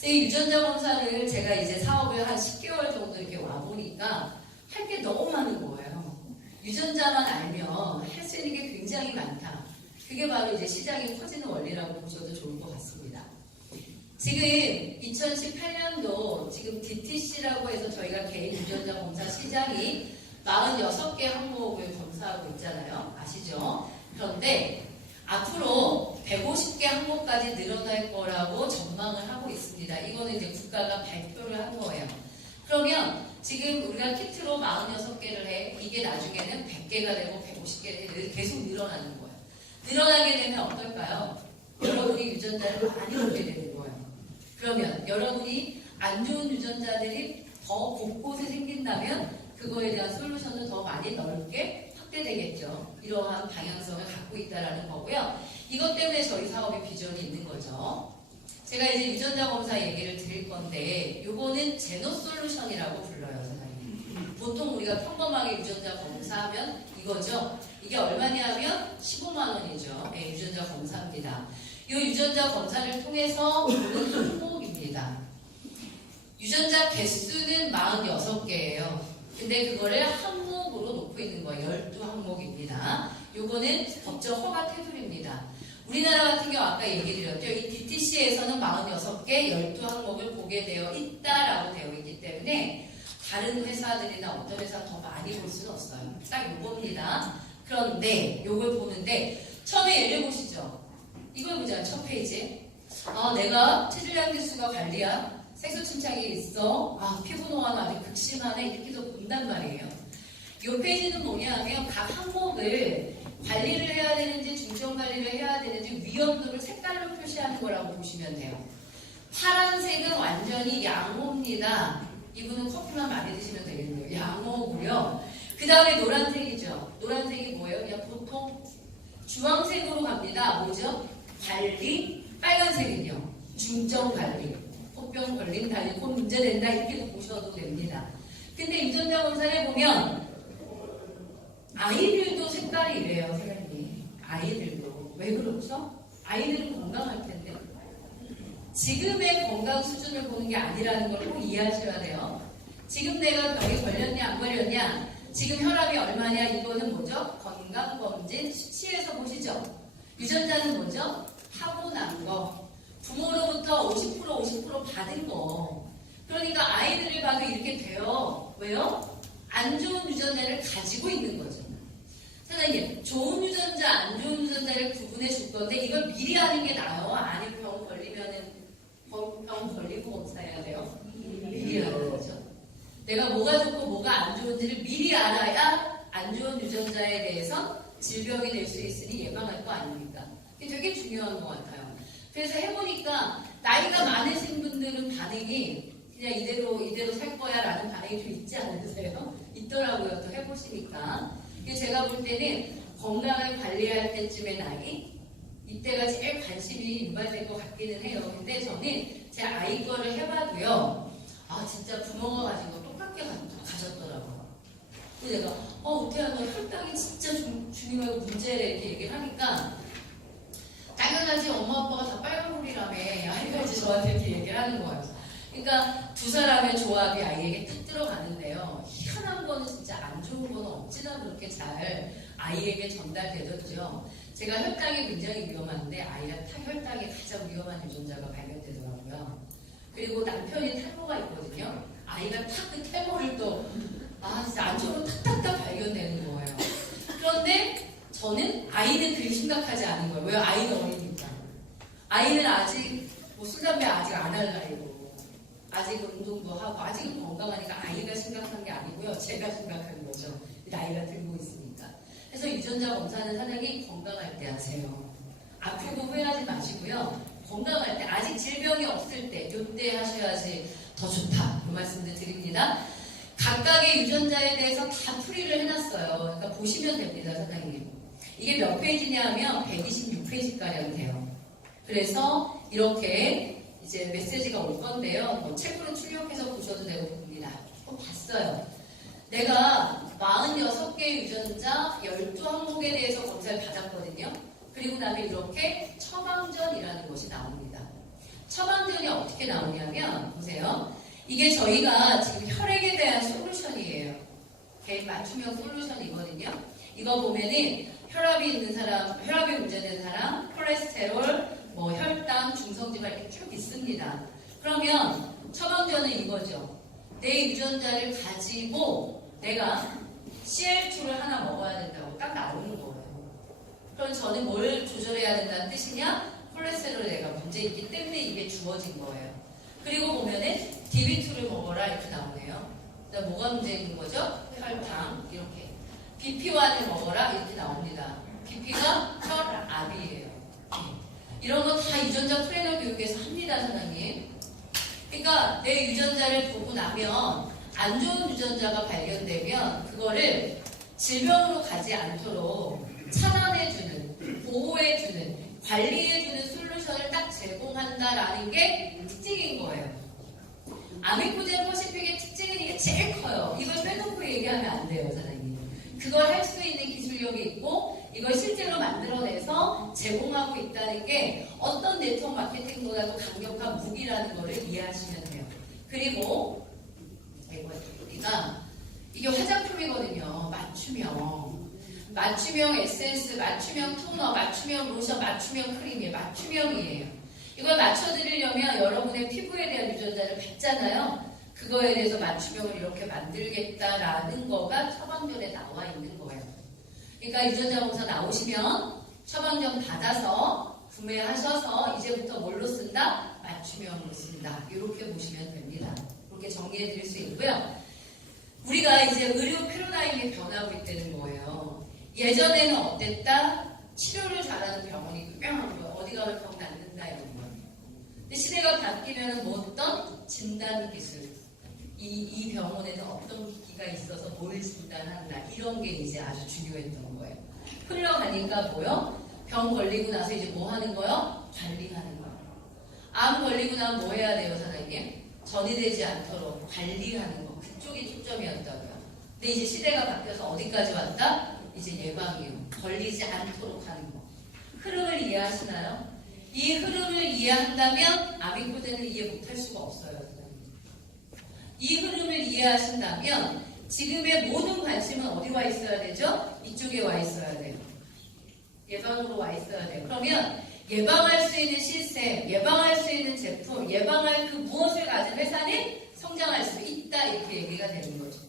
그래서 이 유전자 검사를 제가 이제 사업을 한 10개월 정도 이렇게 와보니까 할 게 너무 많은 거예요. 유전자만 알면 할 수 있는 게 굉장히 많다. 그게 바로 이제 시장이 커지는 원리라고 보셔도 좋을 것 같습니다. 지금 2018년도 지금 DTC라고 해서 저희가 개인 유전자 검사 시장이 46개 항목을 검사하고 있잖아요. 아시죠? 그런데 앞으로 150개 항목까지 늘어날 거라고 전망을 하고 있습니다. 이거는 이제 국가가 발표를 한 거예요. 그러면 지금 우리가 키트로 46개를 해. 이게 나중에는 100개가 되고 150개 계속 늘어나는 거예요. 늘어나게 되면 어떨까요? 여러분이 유전자를 많이 얻게 되는 거예요. 그러면 여러분이 안 좋은 유전자들이 더 곳곳에 생긴다면 그거에 대한 솔루션을 더 많이 넓게 확대되겠죠. 이러한 방향성을 갖고 있다는 거고요. 이것 때문에 저희 사업의 비전이 있는 거죠. 제가 이제 유전자 검사 얘기를 드릴 건데 요거는 제노솔루션이라고 불러요, 사장님. 보통 우리가 평범하게 유전자 검사하면 이거죠. 이게 얼마냐면 15만 원이죠. 네, 유전자 검사입니다. 이 유전자 검사를 통해서 오는 항목입니다. 유전자 개수는 46개예요. 근데 그거를 항목으로 놓고 있는 거예요. 12항목입니다. 요거는 법적 허가 테두리입니다. 우리나라 같은 경우 아까 얘기 드렸죠. 이 DTC에서는 46개 12항목을 보게 되어 있다라고 되어 있기 때문에 다른 회사들이나 어떤 회사 더 많이 볼 수는 없어요. 딱 요겁니다. 그런데 요걸 보는데 처음에 예를 보시죠. 이걸 보자. 첫 페이지. 내가 체질량 지수가 관리야. 색소 침착이 있어. 피부 노화는 아주 극심하네. 이렇게도 본단 말이에요. 이 페이지는 뭐냐 하면 각 항목을 관리를 해야 되는지 중점 관리를 해야 되는지 위험도를 색깔로 표시하는 거라고 보시면 돼요. 파란색은 완전히 양호입니다. 이분은 커피만 많이 드시면 되겠네요. 양호고요. 그 다음에 노란색이죠. 노란색이 뭐예요? 그냥 보통 주황색으로 갑니다. 뭐죠? 관리. 빨간색은요. 중점 관리. 코병 걸린다, 코 문제된다 이렇게도 보셔도 됩니다. 근데 유전자 검사를 해보면 아이들도 색깔이 이래요, 사장님. 아이들도. 왜 그렇죠? 아이들은 건강할 텐데. 지금의 건강 수준을 보는 게 아니라는 걸 꼭 이해하셔야 돼요. 지금 내가 병이 걸렸냐 안 걸렸냐, 지금 혈압이 얼마냐, 이거는 뭐죠? 건강검진 수치에서 보시죠. 유전자는 뭐죠? 타고난 거. 부모로부터 50% 받은 거. 그러니까 아이들을 봐도 이렇게 돼요. 왜요? 안 좋은 유전자를 가지고 있는 거죠. 사장님, 좋은 유전자, 안 좋은 유전자를 구분해 줄 건데 이걸 미리 하는 게 나아요? 아니면 병 걸리면은 병 걸리고 검사해야 돼요? 미리 하는 거죠. 내가 뭐가 좋고 뭐가 안 좋은지를 미리 알아야 안 좋은 유전자에 대해서 질병이 될 수 있으니 예방할 거 아닙니까? 이게 되게 중요한 것 같아요. 그래서 해보니까 나이가 많으신 분들은 반응이 그냥 이대로 살 거야 라는 반응이 좀 있지 않으세요? 있더라고요. 또 해보시니까. 제가 볼 때는 건강을 관리할 때쯤의 나이, 이때가 제일 관심이 유발될 것 같기는 해요. 근데 저는 제 아이 거를 해봐도요, 아, 진짜 부모가 가진 거 똑같게 가졌더라고요. 그래서 내가, 우태야, 너 혈당이 진짜 중요하고 문제래, 이렇게 얘기를 하니까, 당연하지, 엄마, 아빠가 다 빨간불이라며, 아이가 이제 저한테 이렇게 얘기를 하는 거예요. 그러니까 두 사람의 조합이 아이에게 탁 들어가는데요. 희한한 거는 진짜 안 좋은 거는 어찌나 그렇게 잘 아이에게 전달되던지요. 제가 혈당이 굉장히 위험한데 아이가 혈당이 가장 위험한 유전자가 발견되더라고요. 그리고 남편이 탈모가 있거든요. 아이가 탁 그 탈모를 또 진짜 안 좋은 거 탁탁탁 발견되는 거예요. 그런데 저는 아이는 그리 심각하지 않은 거예요. 왜요? 아이는 어리니까. 아이는 아직 술, 담배 아직 안 할 나이고 아직 운동도 하고 아직은 건강하니까 아이가 심각한 게 아니고요. 제가 심각한 거죠. 나이가 들고 있으니까. 그래서 유전자 검사는 사장님 건강할 때 하세요. 아프고 후회하지 마시고요. 건강할 때 아직 질병이 없을 때 이때 하셔야지 더 좋다. 그 말씀도 드립니다. 각각의 유전자에 대해서 다 풀이를 해놨어요. 그러니까 보시면 됩니다. 사장님. 이게 몇 페이지냐 하면 126페이지가량 돼요. 그래서 이렇게 이제 메시지가 올 건데요. 뭐 책으로 출력해서 보셔도 되고 봅니다. 봤어요. 내가 46개의 유전자 12항목에 대해서 검사를 받았거든요. 그리고 나면 이렇게 처방전이라는 것이 나옵니다. 처방전이 어떻게 나오냐면 보세요. 이게 저희가 지금 혈액에 대한 솔루션이에요. 개인 맞춤형 솔루션이거든요. 이거 보면은 혈압이 있는 사람, 혈압이 문제된 사람, 콜레스테롤, 혈당, 중성지방 이렇게 쭉 있습니다. 그러면 처방전은 이거죠. 내 유전자를 가지고 내가 CL2를 하나 먹어야 된다고 딱 나오는 거예요. 그럼 저는 뭘 조절해야 된다는 뜻이냐? 콜레스테롤 내가 문제 있기 때문에 이게 주어진 거예요. 그리고 보면은 DB2를 먹어라 이렇게 나오네요. 그다음 뭐가 문제 있는 거죠? 혈당 이렇게. BP1을 먹어라 이렇게 나옵니다. BP가 혈압이에요. 이런 거 다 유전자 트레이너 교육에서 합니다, 사장님. 그러니까 내 유전자를 보고 나면 안 좋은 유전자가 발견되면 그거를 질병으로 가지 않도록 차단해주는, 보호해주는, 관리해주는 솔루션을 딱 제공한다라는 게 특징인 거예요. 아미코젠 퍼시픽의 특징은 이게 제일 커요. 이걸 빼놓고 얘기하면 안 돼요, 사장님. 그걸 할 수 있는 기술력이 있고 이걸 실제로 만들어내서 제공하고 있다는 게 어떤 네트워크 마케팅보다도 강력한 무기라는 것을 이해하시면 돼요. 그리고 이게 화장품이거든요. 맞춤형 에센스, 맞춤형 토너, 맞춤형 로션, 맞춤형 크림이에요. 맞춤형이에요. 이걸 맞춰드리려면 여러분의 피부에 대한 유전자를 받잖아요. 그거에 대해서 맞춤형을 이렇게 만들겠다라는 거가 처방전에 나와 있는 거예요. 그러니까 유전자 검사 나오시면 처방전 받아서 구매하셔서 이제부터 뭘로 쓴다? 맞춤형으로 쓴다. 이렇게 보시면 됩니다. 이렇게 정리해 드릴 수 있고요. 우리가 이제 의료 패러다임이 변하고 있다는 거예요. 예전에는 어땠다? 치료를 잘하는 병원이 유명한 거예요. 어디 가면 병 낫는다 이런 거. 근데 시대가 바뀌면 뭐 어떤 진단 기술, 이 병원에는 어떤 기기가 있어서 뭘 진단한다 이런 게 이제 아주 중요했던 거예요. 흘러가니까 뭐요? 병 걸리고 나서 이제 뭐 하는 거요? 관리하는 거예요. 암 걸리고 나면 뭐 해야 돼요, 사장님? 전이되지 않도록 관리하는 거. 그쪽이 초점이었다고요. 근데 이제 시대가 바뀌어서 어디까지 왔다? 이제 예방이요. 걸리지 않도록 하는 거. 흐름을 이해하시나요? 이 흐름을 이해한다면 아미코젠을 이해 못할 수가 없어요. 이 흐름을 이해하신다면 지금의 모든 관심은 어디 와 있어야 되죠? 이쪽에 와 있어야 돼요. 예방으로 와 있어야 돼요. 그러면 예방할 수 있는 시스템, 예방할 수 있는 제품, 예방할 그 무엇을 가진 회사는 성장할 수 있다 이렇게 얘기가 되는 거죠.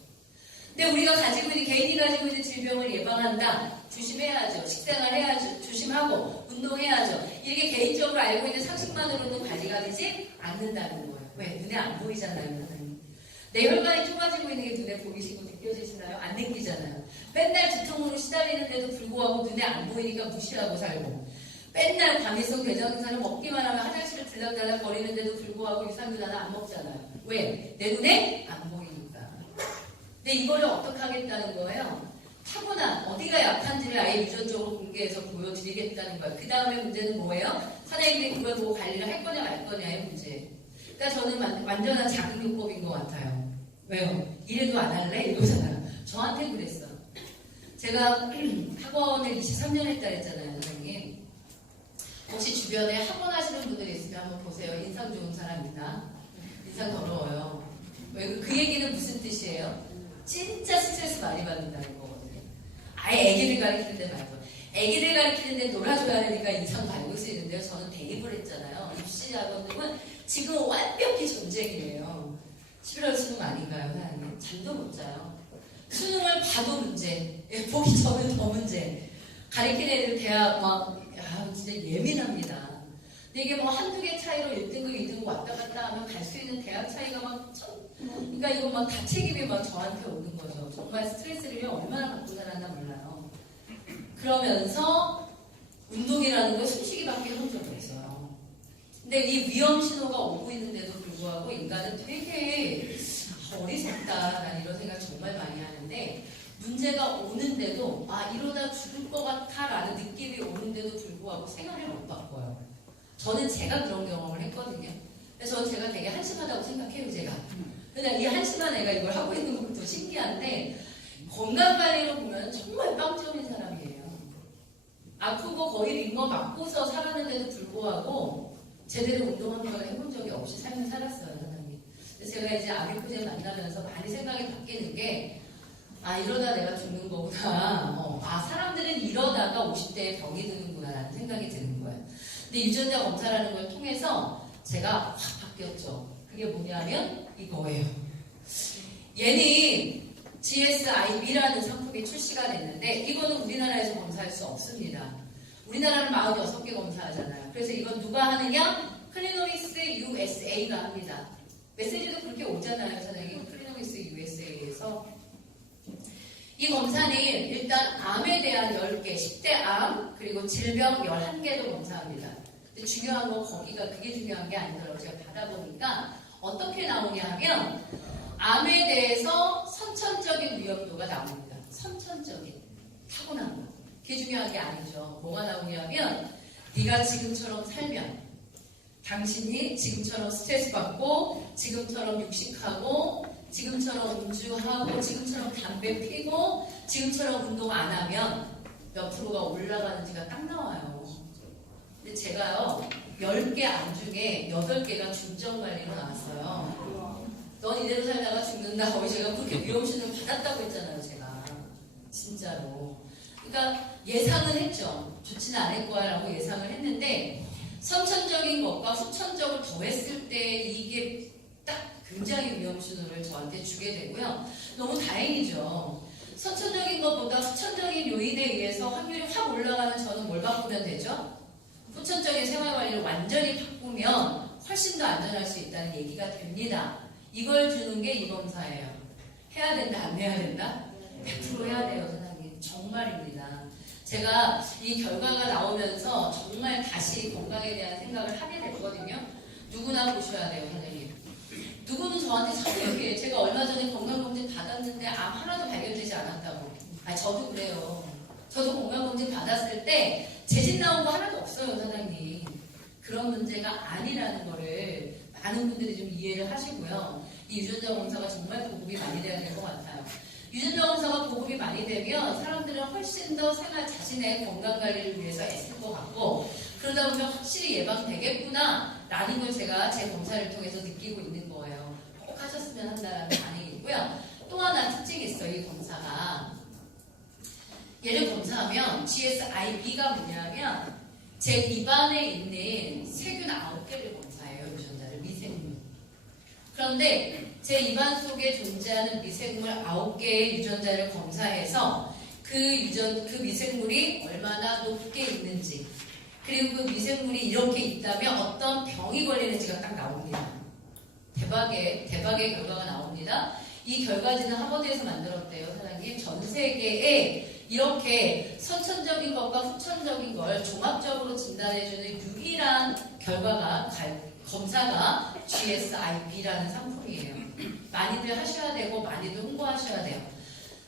근데 우리가 가지고 있는 개인이 가지고 있는 질병을 예방한다. 조심해야죠. 식생활 해야죠. 조심하고 운동해야죠. 이렇게 개인적으로 알고 있는 상식만으로는 관리가 되지 않는다는 거예요. 왜? 눈에 안 보이잖아요. 내 혈관이 좁아지고 있는 게 눈에 보이시고 느껴지시나요? 안 느끼잖아요. 맨날 두통으로 시달리는데도 불구하고 눈에 안 보이니까 무시하고 살고 맨날 과미성 대장증산을 먹기만 하면 화장실을 들락달락 거리는데도 불구하고 유산균 하나 안 먹잖아요. 왜? 내 눈에 안 보이니까. 근데 이거를 어떻게 하겠다는 거예요? 타고난 어디가 약한지를 아예 유전적으로 공개해서 보여드리겠다는 거예요. 그 다음에 문제는 뭐예요? 사장님들이 그걸 보고 관리를 할 거냐 말 거냐의 문제. 그러니까 저는 완전한 자극요법인 것 같아요. 왜요? 이래도 안 할래? 이거잖아요. 저한테 그랬어. 제가 학원을 23년 했다 했잖아요, 선생님. 혹시 주변에 학원 하시는 분들이 있으면 한번 보세요. 인상 좋은 사람 있나? 인상 더러워요. 왜? 그 얘기는 무슨 뜻이에요? 진짜 스트레스 많이 받는다는 거거든요. 아예 애기를 가르치는데 말고. 애기를 가르치는데 놀아줘야 되니까 인상 달고 쓰이는데요. 저는 대입을 했잖아요. 입시 학원들은 지금 완벽히 전쟁이에요. 11월 수능 아닌가요, 사장님? 잠도 못 자요. 수능을 봐도 문제, 보기 전은 더 문제. 가르치는 애들 대학 진짜 예민합니다. 근데 이게 뭐 한두 개 차이로 1등급, 2등급 왔다 갔다 하면 갈 수 있는 대학 차이가 그러니까 이거 막 다 책임이 막 저한테 오는 거죠. 정말 스트레스를 얼마나 받고 살았나 몰라요. 그러면서 운동이라는 걸 숨쉬기밖에 한 적이 없어요. 근데 이 위험 신호가 오고 있는데도 불구하고 인간은 되게 어리석다. 난 이런 생각 정말 많이 하는데 문제가 오는데도 이러다 죽을 것 같아 라는 느낌이 오는데도 불구하고 생활을 못 바꿔요. 저는 제가 그런 경험을 했거든요. 그래서 저는 제가 되게 한심하다고 생각해요. 제가. 그냥 이 한심한 애가 이걸 하고 있는 것도 신기한데 건강관리로 보면 정말 빵점인 사람이에요. 아픈 거 거의 링거 맞고서 살았는데도 불구하고 제대로 운동하는 걸 해본 적이 없이 삶을 살았어요, 사장님. 근데 제가 이제 아기코제 만나면서 많이 생각이 바뀌는 게 이러다 내가 죽는 거구나. 사람들은 이러다가 50대에 병이 드는구나 라는 생각이 드는 거예요. 근데 유전자 검사라는 걸 통해서 제가 확 바뀌었죠. 그게 뭐냐면 이거예요. 얘는 GSIB라는 상품이 출시가 됐는데 이거는 우리나라에서 검사할 수 없습니다. 우리나라는 46개 검사하잖아요. 그래서 이건 누가 하느냐? 클리노믹스 USA가 합니다. 메시지도 그렇게 오잖아요, 사장님. 클리노믹스 USA에서. 이 검사는 일단 암에 대한 10개, 10대 암, 그리고 질병 11개도 검사합니다. 근데 중요한 건 그게 중요한 게 아니더라고요. 제가 받아보니까 어떻게 나오냐 하면 암에 대해서 선천적인 위험도가 나옵니다. 선천적인, 타고난 거. 그게 중요한 게 아니죠. 뭐가 나오냐면 네가 지금처럼 살면 당신이 지금처럼 스트레스 받고 지금처럼 육식하고 지금처럼 음주하고 지금처럼 담배 피고 지금처럼 운동 안 하면 몇 프로가 올라가는지가 딱 나와요. 근데 제가요 10개 암 중에 8개가 중증관리로 나왔어요. 넌 이대로 살다가 죽는다. 거의 제가 그렇게 위험신을 받았다고 했잖아요. 제가 진짜로. 그러니까 예상은 했죠. 좋지는 않을 거야라고 예상을 했는데 선천적인 것과 후천적을 더했을 때 이게 딱 굉장히 위험 신호를 저한테 주게 되고요. 너무 다행이죠. 선천적인 것보다 후천적인 요인에 의해서 확률이 확 올라가는 저는 뭘 바꾸면 되죠? 후천적인 생활관리를 완전히 바꾸면 훨씬 더 안전할 수 있다는 얘기가 됩니다. 이걸 주는 게 이 검사예요. 해야 된다, 안 해야 된다? 100% 해야 돼요, 사장님. 정말입니다. 제가 이 결과가 나오면서 정말 다시 건강에 대한 생각을 하게 됐거든요. 누구나 보셔야 돼요, 사장님. 누구는 저한테 자꾸 얘기해요. 제가 얼마 전에 건강검진 받았는데 암 하나도 발견되지 않았다고. 저도 그래요. 저도 건강검진 받았을 때 재진 나온 거 하나도 없어요, 사장님. 그런 문제가 아니라는 거를 많은 분들이 좀 이해를 하시고요. 이 유전자 검사가 정말 보급이 많이 돼야 될 것 같아요. 유전자 검사가 보급이 많이 되면 사람들은 훨씬 더 자신의 건강관리를 위해서 애쓸 것 같고 그러다 보면 확실히 예방되겠구나 라는 걸 제가 제 검사를 통해서 느끼고 있는 거예요. 꼭 하셨으면 한다는 반응이고요. 또 하나 특징이 있어요. 이 검사가. 얘를 검사하면 GSIB가 뭐냐면 제 입안에 있는 세균 9개를 검사해요. 유전자를, 미생물. 그런데 제 입안 속에 존재하는 미생물 9개의 유전자를 검사해서 그 미생물이 얼마나 높게 있는지 그리고 그 미생물이 이렇게 있다면 어떤 병이 걸리는지가 딱 나옵니다. 대박의 결과가 나옵니다. 이 결과지는 하버드에서 만들었대요, 사장님. 전 세계에 이렇게 선천적인 것과 후천적인 걸 종합적으로 진단해주는 유일한 결과가 검사가 GSIB라는 상품이에요. 많이들 하셔야 되고 많이들 홍보하셔야 돼요.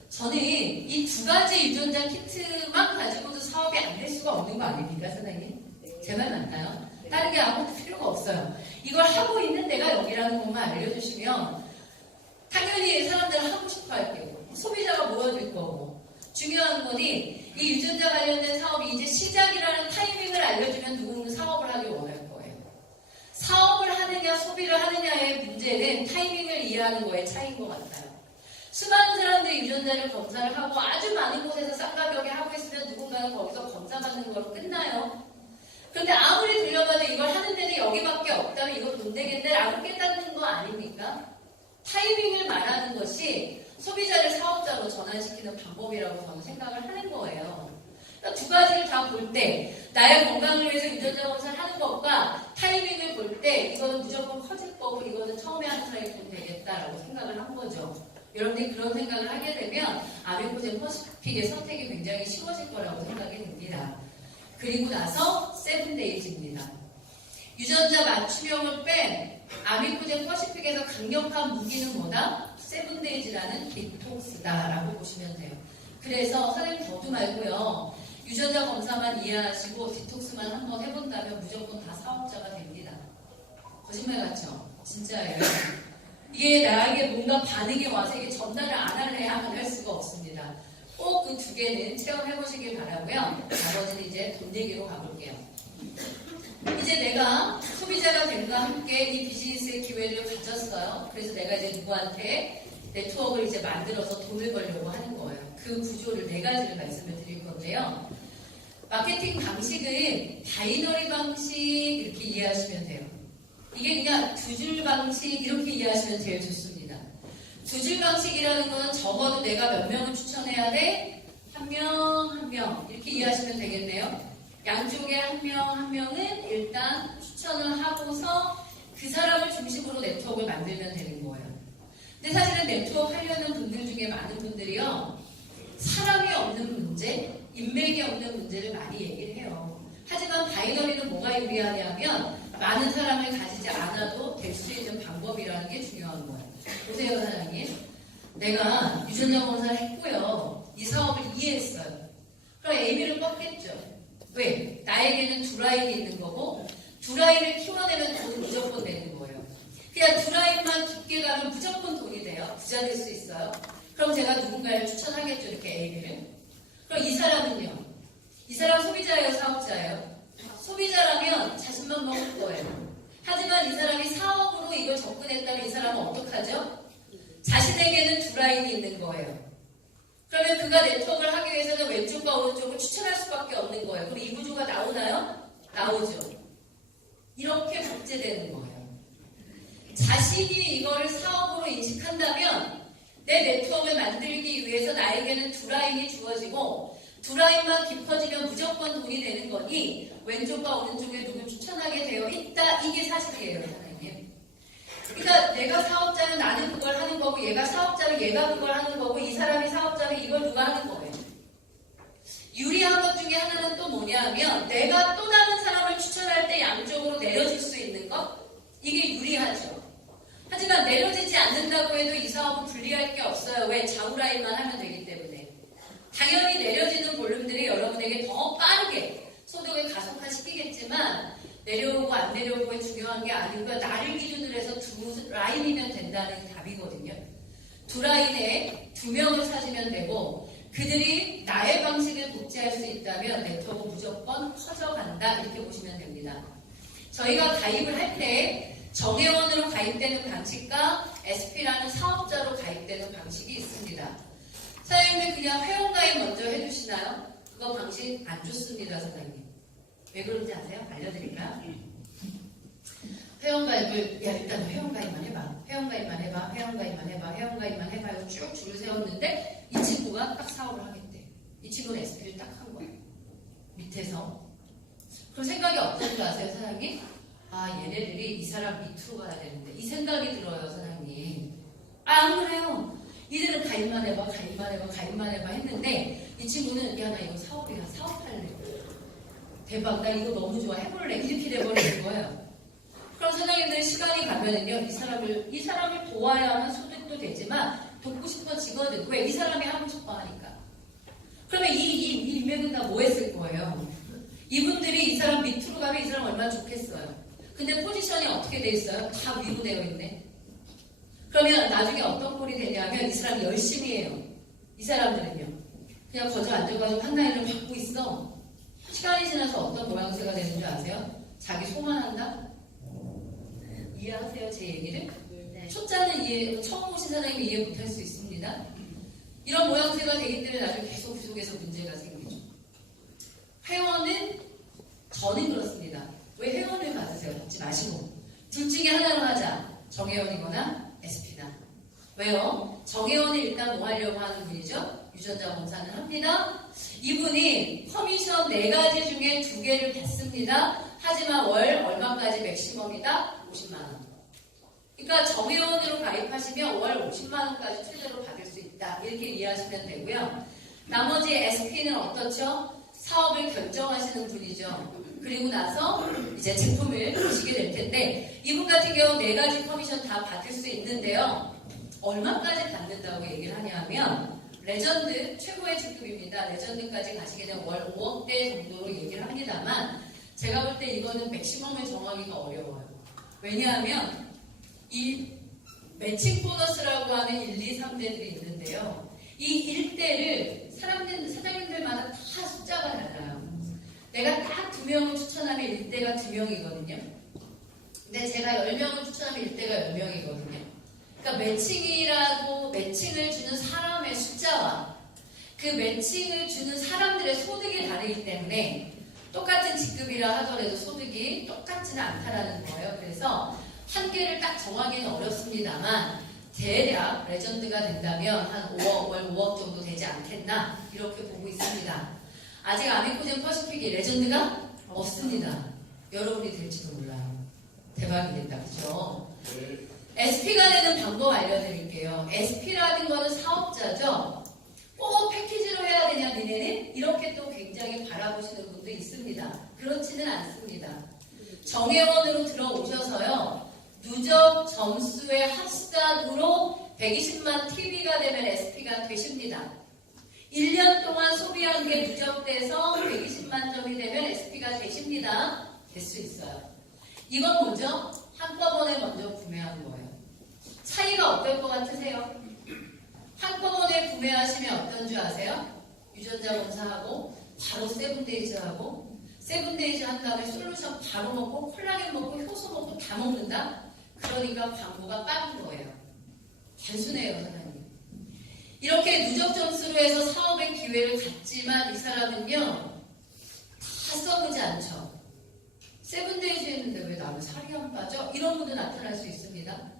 저는 이 두 가지 유전자 키트만 가지고도 사업이 안 될 수가 없는 거 아닙니까, 선생님? 제 말 맞나요? 다른 게 아무것도 필요가 없어요. 이걸 하고 있는 데가 여기라는 것만 알려주시면 당연히 사람들은 하고 싶어 할 거고 소비자가 모여들 거고 중요한 거니 이 유전자 관련된 사업이 이제 시작이라는 타이밍을 알려주면 누구는 사업을 하길 원할 거예요. 사업을 하느냐 소비를 하느냐의 문제는 타이밍을 이해하는 거에 차이인 것 같아요. 수많은 사람들이 유전자를 검사를 하고 아주 많은 곳에서 싼 가격에 하고 있으면 누군가는 거기서 검사받는 걸로 끝나요. 그런데 아무리 들려봐도 이걸 하는 데는 여기밖에 없다면 이거 돈 되겠네라고 깨닫는 거 아닙니까? 타이밍을 말하는 것이 소비자를 사업자로 전환시키는 방법이라고 저는 생각을 하는 거예요. 그러니까 두 가지를 다 볼 때 나의 건강을 위해서 유전자 검사를 하는 것과 타이밍을 볼 때 이거는 무조건 커질 거고 이거는 처음에 하는 사람이 돈 되겠다라고 생각을 한 거죠. 여러분들이 그런 생각을 하게 되면 아미코젠 퍼시픽의 선택이 굉장히 쉬워질 거라고 생각이 듭니다. 그리고 나서 세븐데이즈입니다. 유전자 맞춤형을 뺀 아미코젠 퍼시픽에서 강력한 무기는 뭐다? 세븐데이즈라는 디톡스다라고 보시면 돼요. 그래서 선생님 저도 말고요. 유전자 검사만 이해하시고 디톡스만 한번 해본다면 무조건 다 사업자가 됩니다. 거짓말 같죠? 진짜예요. 이게 나에게 뭔가 반응이 와서 이게 전달을 안 할래야 할 수가 없습니다. 꼭 그 두 개는 체험해보시길 바라고요. 나머지는 이제 돈 내기로 가볼게요. 이제 내가 소비자가 됨과 함께 이 비즈니스의 기회를 가졌어요. 그래서 내가 이제 누구한테 네트워크를 이제 만들어서 돈을 벌려고 하는 거예요. 그 구조를 네 가지를 말씀을 드릴 건데요. 마케팅 방식은 바이너리 방식 이렇게 이해하시면 돼요. 이게 그냥 두 줄 방식 이렇게 이해하시면 제일 좋습니다. 두 줄 방식이라는 건 적어도 내가 몇 명을 추천해야 돼? 한 명, 한 명 이렇게 이해하시면 되겠네요. 양쪽에 한 명, 한 명은 일단 추천을 하고서 그 사람을 중심으로 네트워크를 만들면 되는 거예요. 근데 사실은 네트워크 하려는 분들 중에 많은 분들이요. 사람이 없는 문제, 인맥이 없는 문제를 많이 얘기를 해요. 하지만 바이너리는 뭐가 유리하냐면 많은 사람을 가지지 않아도 될 수 있는 방법이라는 게 중요한 거예요. 보세요, 사장님. 내가 유전자 검사를 했고요. 이 사업을 이해했어요. 그럼 에이미를 꺾겠죠. 왜? 나에게는 두 라인이 있는 거고 두 라인을 키워내면 돈이 무조건 되는 거예요. 그냥 두 라인만 깊게 가면 무조건 돈이 돼요. 부자 될 수 있어요. 그럼 제가 누군가를 추천하겠죠. 이렇게 에이미를. 그럼 이 사람은요? 이 사람 소비자예요? 사업자예요? 소비자라면 자신만 먹을 거예요. 하지만 이 사람이 사업으로 이걸 접근했다면 이 사람은 어떡하죠? 자신에게는 두 라인이 있는 거예요. 그러면 그가 네트워크를 하기 위해서는 왼쪽과 오른쪽을 추천할 수밖에 없는 거예요. 그럼 이 구조가 나오나요? 나오죠. 이렇게 복제되는 거예요. 자신이 이거를 사업으로 인식한다면 내 네트워크를 만들기 위해서 나에게는 두 라인이 주어지고 두 라인만 깊어지면 무조건 돈이 되는 거니 왼쪽과 오른쪽에 누굴 추천하게 되어 있다. 이게 사실이에요, 하나님. 그러니까 내가 사업자면 나는 그걸 하는 거고 얘가 사업자면 얘가 그걸 하는 거고 이 사람이 사업자면 이걸 누가 하는 거예요. 유리한 것 중에 하나는 또 뭐냐면 내가 또 다른 사람을 추천할 때 양쪽으로 내려질 수 있는 것? 이게 유리하죠. 하지만 내려지지 않는다고 해도 이 사업은 불리할 게 없어요. 왜? 좌우 라인만 하면 되기 때문에. 당연히 내려지는 볼륨들이 여러분에게 더 빠르게 소득을 가속화시키겠지만 내려오고 안 내려오고가 중요한 게 아니고요. 나를 기준으로 해서 두 라인이면 된다는 답이거든요. 두 라인에 두 명을 사시면 되고 그들이 나의 방식을 복제할 수 있다면 네트워크 무조건 커져간다. 이렇게 보시면 됩니다. 저희가 가입을 할 때 정회원으로 가입되는 방식과 SP라는 사업자로 가입되는 방식이 있습니다. 사장님들 그냥 회원가입 먼저 해주시나요? 그거 방식 안 좋습니다, 사장님. 왜 그런지 아세요? 알려드릴까요? 회원가입을 일단 회원가입만 해봐. 회원가입만 해봐. 회원가입만 해봐. 회원가입만 해봐요. 쭉 줄을 세웠는데 이 친구가 딱 사업을 하겠대. 이 친구는 SP를 딱 한 거예요. 밑에서. 그럼 생각이 어떤 줄 아세요, 사장님? 아, 얘네들이 이 사람 밑으로 가야 되는데 이 생각이 들어요, 사장님. 안 그래요. 이들은 가입만 해봐, 가입만 해봐, 가입만 해봐 했는데 이 친구는 야 나 이거 사업이야 사업할래 대박 나 이거 너무 좋아 해볼래 이렇게 돼버리는 거예요. 그럼 사장님들 시간이 가면은요 이 사람을 도와야만 소득도 되지만 돕고 싶어지거든. 왜? 이 사람이 하고 싶어 하니까. 그러면 이 인맥은 다 뭐 했을 거예요? 이분들이 이 사람 밑으로 가면 이 사람 얼마나 좋겠어요. 근데 포지션이 어떻게 돼 있어요? 다 위로 되어 있네. 그러면 나중에 어떤 꼴이 되냐면 이 사람이 열심히 해요. 이 사람들은요. 그냥 거저 앉아가지고 한 라인을 받고 있어. 시간이 지나서 어떤 모양새가 되는 줄 아세요? 자기 소만한다? 이해하세요? 제 얘기를? 네. 초짜는 처음 오신 사장님이 이해 못할 수 있습니다. 이런 모양새가 되기 때문에 나중에 계속 그 속에서 문제가 생기죠. 회원은 저는 그렇습니다. 왜 회원을 받으세요? 받지 마시고 둘 중에 하나로 하자. 정회원이거나 SP다. 왜요? 정회원이 일단 뭐 하려고 하는 분이죠? 유전자 검사는 합니다. 이분이 커미션 4가지 중에 2개를 받습니다. 하지만 월 얼마까지 맥시멈이다? 50만원. 그러니까 정회원으로 가입하시면 월 50만원까지 최대로 받을 수 있다. 이렇게 이해하시면 되고요. 나머지 SP는 어떻죠? 사업을 결정하시는 분이죠. 그리고 나서 이제 제품을 보시게 될 텐데 이분 같은 경우 4가지 커미션 다 받을 수 있는데요. 얼마까지 받는다고 얘기를 하냐면 레전드 최고의 직급입니다. 레전드까지 가시게 되면 월 5억대 정도로 얘기를 합니다만 제가 볼 때 이거는 맥시멈을 정하기가 어려워요. 왜냐하면 이 매칭 보너스라고 하는 1, 2, 3대들이 있는데요. 이 1대를 사장님들마다 다 숫자가 달라요. 내가 딱 2명을 추천하면 1대가 2명이거든요. 근데 제가 10명을 추천하면 1대가 10명이거든요. 그러니까 매칭을 주는 사람의 숫자와 그 매칭을 주는 사람들의 소득이 다르기 때문에 똑같은 직급이라 하더라도 소득이 똑같지는 않다라는 거예요. 그래서 한계를 딱 정하기는 어렵습니다만 대략 레전드가 된다면 한 5억, 월 5억 정도 되지 않겠나 이렇게 보고 있습니다. 아직 아미코젠 퍼시픽이 레전드가 없습니다. 여러분이 될지도 몰라요. 대박이겠다. 그죠? SP가 되는 방법 알려드릴게요. SP라는 거는 사업자죠. 꼭 패키지로 해야 되냐 니네는? 이렇게 또 굉장히 바라보시는 분도 있습니다. 그렇지는 않습니다. 정회원으로 들어오셔서요. 누적 점수의 합산으로 120만 TV가 되면 SP가 되십니다. 1년 동안 소비한 게 누적돼서 120만 점이 되면 SP가 되십니다. 될 수 있어요. 이건 뭐죠? 한꺼번에 먼저 구매한 거예요. 차이가 어떨 것 같으세요? 한꺼번에 구매하시면 어떤 줄 아세요? 유전자 검사하고 바로 세븐데이즈하고 세븐데이즈 한 다음에 솔루션 바로 먹고 콜라겐 먹고 효소 먹고 다 먹는다? 그러니까 광고가 빠른 거예요. 단순해요, 사장님. 이렇게 누적 점수로 해서 사업의 기회를 갖지만 이 사람은요 다 써보지 않죠. 세븐데이즈 했는데 왜 나는 살이 안 빠져? 이런 분도 나타날 수 있습니다.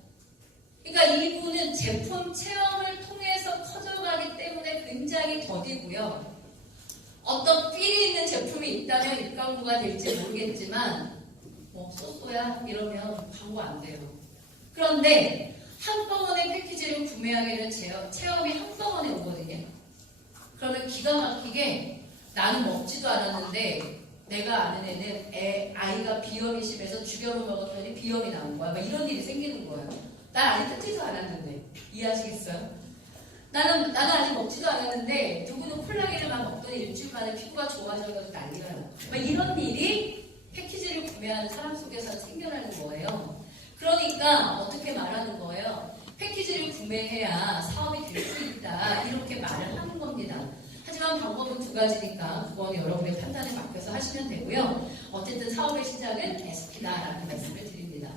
그러니까 이분은 제품 체험을 통해서 커져가기 때문에 굉장히 더디고요. 어떤 필이 있는 제품이 있다면 입광고가 될지 모르겠지만 뭐 쏘쏘야 이러면 광고 안 돼요. 그런데 한꺼번에 패키지를 구매하게 된 체험이 한꺼번에 오거든요. 그러면 기가 막히게 나는 먹지도 않았는데 내가 아는 애는 아이가 비염이 심해서 죽염을 먹었더니 비염이 나온 거야. 막 이런 일이 생기는 거예요. 난 아직 뜯지도 않았는데 이해하시겠어요? 나는 아직 먹지도 않았는데 누구는 콜라겐을 막 먹더니 일주일 만에 피부가 좋아져가지고 난리가 나고 막 이런 일이 패키지를 구매하는 사람 속에서 생겨나는 거예요. 그러니까 어떻게 말하는 거예요? 패키지를 구매해야 사업이 될 수 있다 이렇게 말을 하는 겁니다. 하지만 방법은 2가지니까 그건 여러분의 판단에 맡겨서 하시면 되고요. 어쨌든 사업의 시작은 SP다라는 말씀을 드립니다.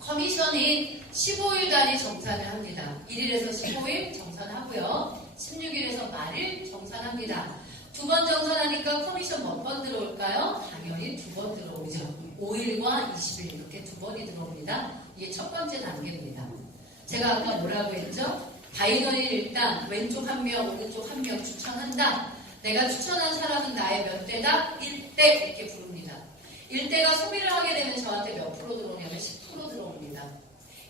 커미션인 15일 단위 정산을 합니다. 1일에서 15일 정산하고요. 16일에서 말일 정산합니다. 2번 정산하니까 커미션 몇 번 들어올까요? 당연히 2번 들어오죠. 5일과 20일 이렇게 2번이 들어옵니다. 이게 첫 번째 단계입니다. 제가 아까 뭐라고 했죠? 바이너리를 일단 왼쪽 1명, 오른쪽 1명 추천한다. 내가 추천한 사람은 나의 몇 대다? 1대 이렇게 부릅니다. 1대가 소비를 하게 되면 저한테 몇 프로 들어오냐면 10% 들어옵니다.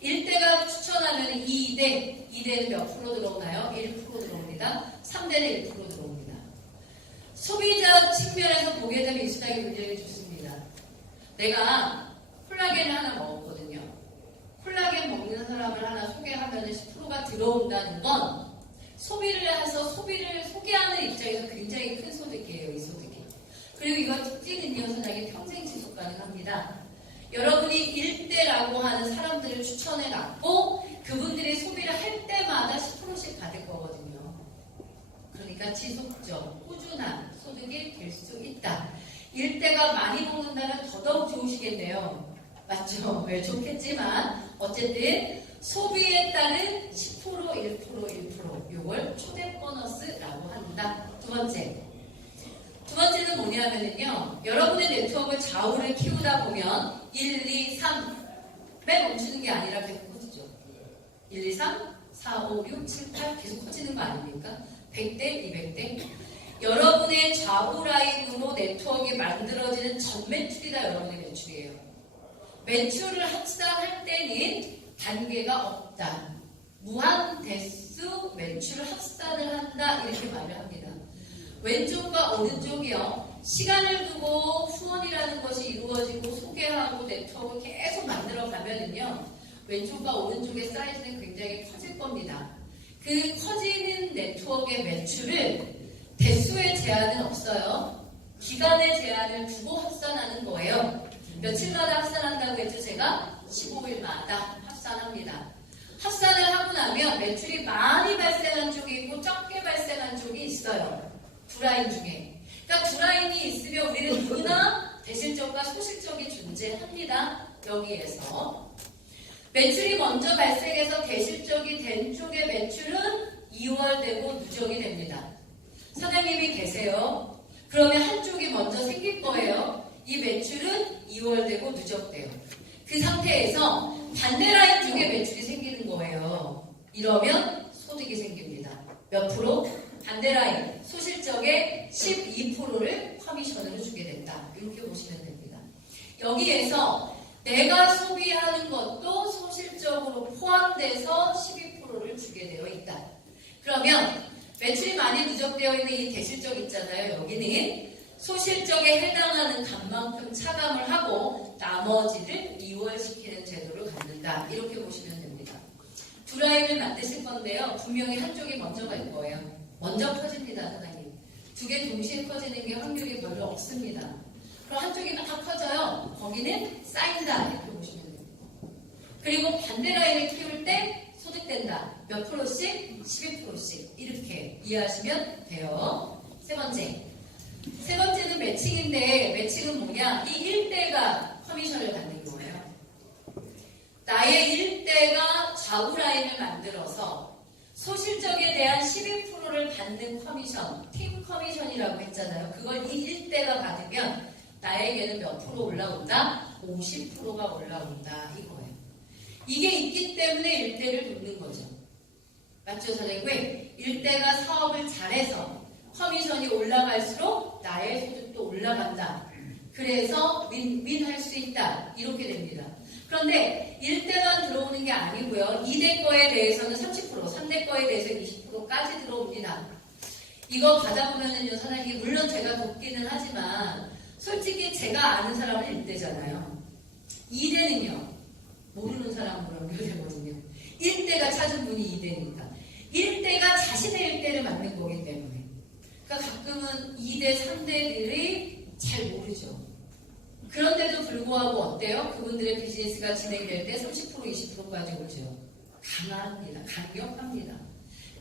1대가 추천하면 2대, 2대는 몇 프로 들어오나요? 1% 들어옵니다. 3대는 1% 들어옵니다. 소비자 측면에서 보게 되면 이 수당이 굉장히 좋습니다. 내가 콜라겐을 하나 먹었거든요. 콜라겐 먹는 사람을 하나 소개하면 10%가 들어온다는 건 소비를 해서 소비를 소개하는 입장에서 굉장히 큰 소득이에요, 이 소득이. 그리고 이거 특징은요, 사장님 평생 지속 가능합니다. 여러분이 일대라고 하는 사람들을 추천해 놨고 그분들이 소비를 할 때마다 10%씩 받을 거거든요. 그러니까 지속적, 꾸준한 소득이 될 수 있다. 일대가 많이 먹는다면 더더욱 좋으시겠네요. 맞죠? 왜 좋겠지만 어쨌든 소비에 따른 10%, 1%, 요걸 초대 보너스라고 한다. 두 번째는 뭐냐면요. 여러분의 네트워크 좌우를 키우다 보면 1, 2, 3에 멈추는 게 아니라 계속 커지죠. 1, 2, 3, 4, 5, 6, 7, 8 계속 커지는 거 아닙니까? 100대, 200대. 여러분의 좌우 라인으로 네트워크가 만들어지는 전 매출이다 여러분의 매출이에요. 매출을 합산할 때는 단계가 없다. 무한 대수 매출을 합산을 한다. 이렇게 말을 합니다. 왼쪽과 오른쪽이요. 시간을 두고 후원이라는 것이 이루어지고 소개하고 네트워크 계속 만들어 가면은요. 왼쪽과 오른쪽의 사이즈는 굉장히 커질 겁니다. 그 커지는 네트워크의 매출을 대수의 제한은 없어요. 기간의 제한을 두고 합산하는 거예요. 며칠마다 합산한다고 했죠. 제가 15일마다 합산합니다. 합산을 하고 나면 매출이 많이 발생한 쪽이 있고 적게 발생한 쪽이 있어요. 두 라인 중에. 그러니까 두 라인이 있으면 우리는 누구나 대실적과 소실적이 존재합니다. 여기에서. 매출이 먼저 발생해서 대실적이 된 쪽의 매출은 2월 되고 누적이 됩니다. 사장님이 계세요. 그러면 한쪽이 먼저 생길 거예요. 이 매출은 2월 되고 누적돼요. 그 상태에서 반대 라인 쪽에 매출이 생기는 거예요. 이러면 소득이 생깁니다. 몇 프로? 반대 라인 소실적의 12%를 커미션으로 주게 된다. 이렇게 보시면 됩니다. 여기에서 내가 소비하는 것도 소실적으로 포함돼서 12%를 주게 되어 있다. 그러면 매출이 많이 누적되어 있는 이 대실적 있잖아요. 여기는 소실적에 해당하는 값만큼 차감을 하고 나머지를 이월시키는 제도를 갖는다. 이렇게 보시면 됩니다. 두 라인을 만드실 건데요. 분명히 한쪽이 먼저 갈 거예요. 먼저 커집니다, 사장님. 두 개 동시에 커지는 게 확률이 별로 없습니다. 그럼 한쪽이 막 커져요. 거기는 쌓인다. 이렇게 보시면 됩니다. 그리고 반대 라인을 키울 때 소득된다. 몇 프로씩? 12%씩. 이렇게 이해하시면 돼요. 세 번째는 매칭인데 매칭은 뭐냐? 이 일대가 커미션을 받는 거예요. 나의 일대가 좌우 라인을 만들어서 소실적에 대한 12%를 받는 커미션, 팀 커미션이라고 했잖아요. 그걸 이 일대가 받으면 나에게는 몇 프로 올라온다? 50%가 올라온다. 이거예요. 이게 있기 때문에 일대를 돕는 거죠. 맞죠, 사장님? 왜? 일대가 사업을 잘해서 커미션이 올라갈수록 나의 소득도 올라간다. 그래서 윈윈 할 수 있다. 이렇게 됩니다. 그런데 1대만 들어오는 게 아니고요. 2대 거에 대해서는 30%, 3대 거에 대해서 20%까지 들어옵니다. 이거 받아보면은요, 사장님, 물론 제가 돕기는 하지만 솔직히 제가 아는 사람은 1대잖아요. 2대는요, 모르는 사람으로 연결되거든요. 1대가 찾은 분이 2대니까. 1대가 자신의 1대를 만든 거기 때문에. 그러니까 가끔은 2대, 3대들이 잘 모르죠. 그런데도 불구하고 어때요? 그분들의 비즈니스가 진행될 때 30%, 20%까지 오죠. 강합니다. 강력합니다.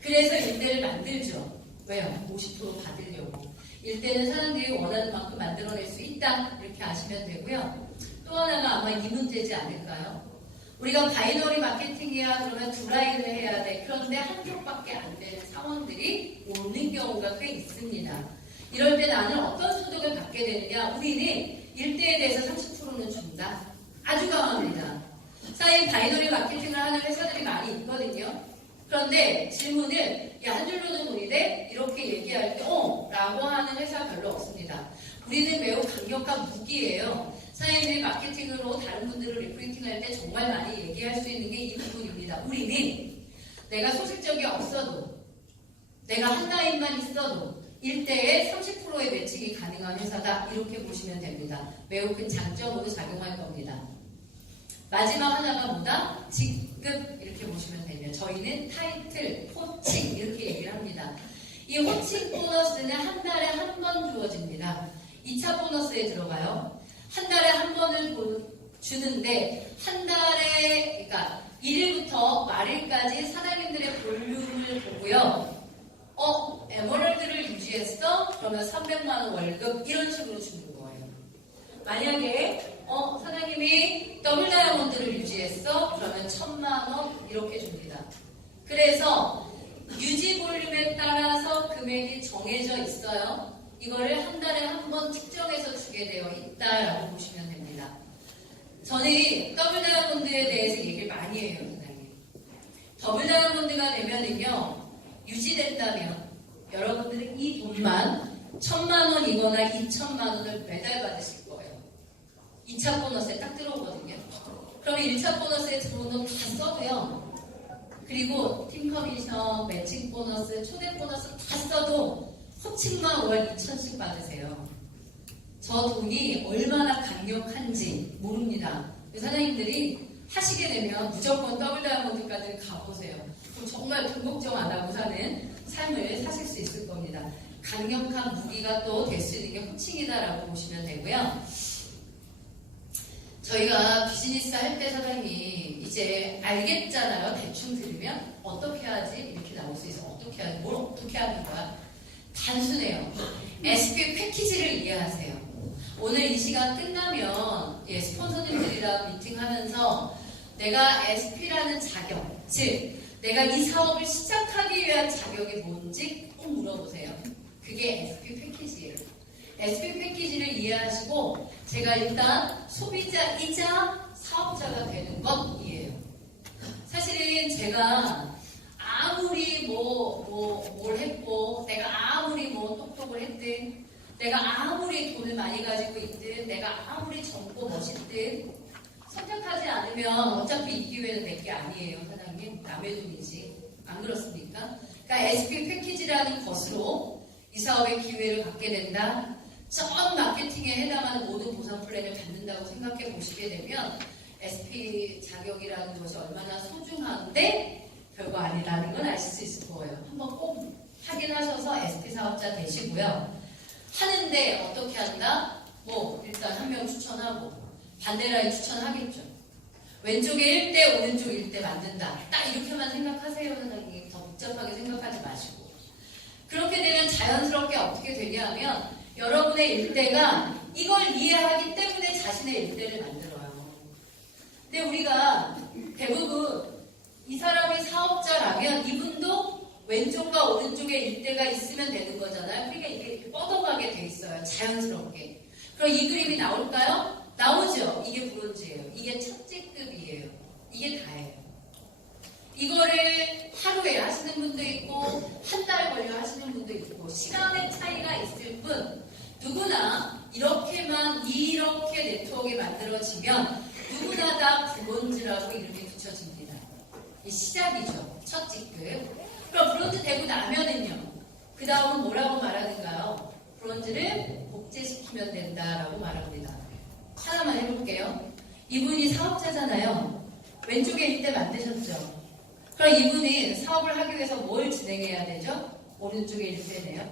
그래서 1대를 만들죠. 왜요? 50% 받으려고. 1대는 사람들이 원하는 만큼 만들어낼 수 있다. 이렇게 아시면 되고요. 또 하나가 아마 이 문제지 않을까요? 우리가 바이너리 마케팅이야 그러면 두 라인을 해야 돼. 그런데 한쪽밖에 안 되는 상황들이 오는 경우가 꽤 있습니다. 이럴 때 나는 어떤 소득을 받게 되느냐? 우리는 1대에 대해서 30%는 준다. 아주 강합니다. 사실 바이너리 마케팅을 하는 회사들이 많이 있거든요. 그런데 질문을 한 줄로는 돈이 돼? 이렇게 얘기할 때 라고 하는 회사 별로 없습니다. 우리는 매우 강력한 무기예요. 사장님이 마케팅으로 다른 분들을 리크루팅할 때 정말 많이 얘기할 수 있는 게 이 부분입니다. 우리는 내가 소실적이 없어도 내가 한 라인만 있어도 일대에 30%의 매칭이 가능한 회사다. 이렇게 보시면 됩니다. 매우 큰 장점으로 작용할 겁니다. 마지막 하나가 뭐다? 직급 이렇게 보시면 되면 저희는 타이틀, 호칭 이렇게 얘기를 합니다. 이 호칭 보너스는 한 달에 한 번 주어집니다. 2차 보너스에 들어가요. 한 달에 한 번을 주는데 한 달에 그러니까 1일부터 말일까지 사장님들의 볼륨을 보고요. 에머랄드를 유지했어? 그러면 300만 원 월급 이런 식으로 주는 거예요. 만약에 사장님이 더블 다이아몬드를 유지했어? 그러면 1000만 원 이렇게 줍니다. 그래서 유지 볼륨에 따라서 금액이 정해져 있어요. 이거를 한 달에 한 번 측정해서 주게 되어 있다라고 보시면 됩니다. 저는 더블 다이아몬드에 대해서 얘기를 많이 해요, 사장님. 더블 다이아몬드가 되면은요, 유지된다면 여러분들은 이 돈만 1000만 원이거나 2000만 원을 매달 받으실 거예요. 2차 보너스에 딱 들어오거든요. 그러면 1차 보너스에 들어온 돈 다 써도요. 그리고 팀 커미션, 매칭 보너스, 초대 보너스 다 써도 호칭만 월 2,000씩 받으세요. 저 돈이 얼마나 강력한지 모릅니다. 사장님들이 하시게 되면 무조건 더블 다이아몬드까지 가보세요. 그럼 정말 돈 걱정 안 하고 사는 삶을 사실 수 있을 겁니다. 강력한 무기가 또 될 수 있는 게 호칭이다라고 보시면 되고요. 저희가 비즈니스 할 때 사장님 이제 알겠잖아요. 대충 들으면 어떻게 하지? 이렇게 나올 수 있어. 어떻게 하지? 뭘 어떻게 하는 거야? 단순해요. SP 패키지를 이해하세요. 오늘 이 시간 끝나면 스폰서님들이랑 미팅하면서 내가 SP라는 자격, 즉 내가 이 사업을 시작하기 위한 자격이 뭔지 꼭 물어보세요. 그게 SP 패키지예요. SP 패키지를 이해하시고 제가 일단 소비자이자 사업자가 되는 것이에요. 사실은 제가 아무리 뭘 했고 내가 아무리 똑똑을 했든 내가 아무리 돈을 많이 가지고 있든 내가 아무리 젊고 멋있든 선택하지 않으면 어차피 이 기회는 내 게 아니에요, 사장님. 남의 돈이지. 안 그렇습니까? 그러니까 SP 패키지라는 것으로 이 사업의 기회를 갖게 된다. 전 마케팅에 해당하는 모든 보상 플랜을 받는다고 생각해 보시게 되면 SP 자격이라는 것이 얼마나 소중한데 별거 아니라는 걸 아실 수 있을 거예요. 한번 꼭 확인하셔서 SP 사업자 되시고요. 하는데 어떻게 한다? 일단 한 명 추천하고 반대 라인 추천하겠죠. 왼쪽에 1대, 오른쪽 1대 만든다. 딱 이렇게만 생각하세요, 사장님. 더 복잡하게 생각하지 마시고. 그렇게 되면 자연스럽게 어떻게 되냐면 여러분의 일대가 이걸 이해하기 때문에 자신의 일대를 만들어요. 근데 우리가 대부분 이 사람이 사업자라면 이분도 왼쪽과 오른쪽에 일대가 있으면 되는 거잖아요. 그러니까 이게 뻗어가게 돼 있어요. 자연스럽게. 그럼 이 그림이 나올까요? 나오죠. 이게 브론즈예요. 이게 첫째급이에요. 이게 다예요. 이거를 하루에 하시는 분도 있고 한 달 걸려 하시는 분도 있고 시간의 차이가 있을 뿐 누구나 이렇게 네트워크가 만들어지면 누구나 다 브론즈라고 이름이 붙여집니다. 이 시작이죠. 첫 직급. 그럼 브론즈 되고 나면은요. 그 다음은 뭐라고 말하는가요? 브론즈를 복제시키면 된다라고 말합니다. 하나만 해볼게요. 이분이 사업자잖아요. 왼쪽에 일대 만드셨죠? 그럼 이분이 사업을 하기 위해서 뭘 진행해야 되죠? 오른쪽에 일대네요.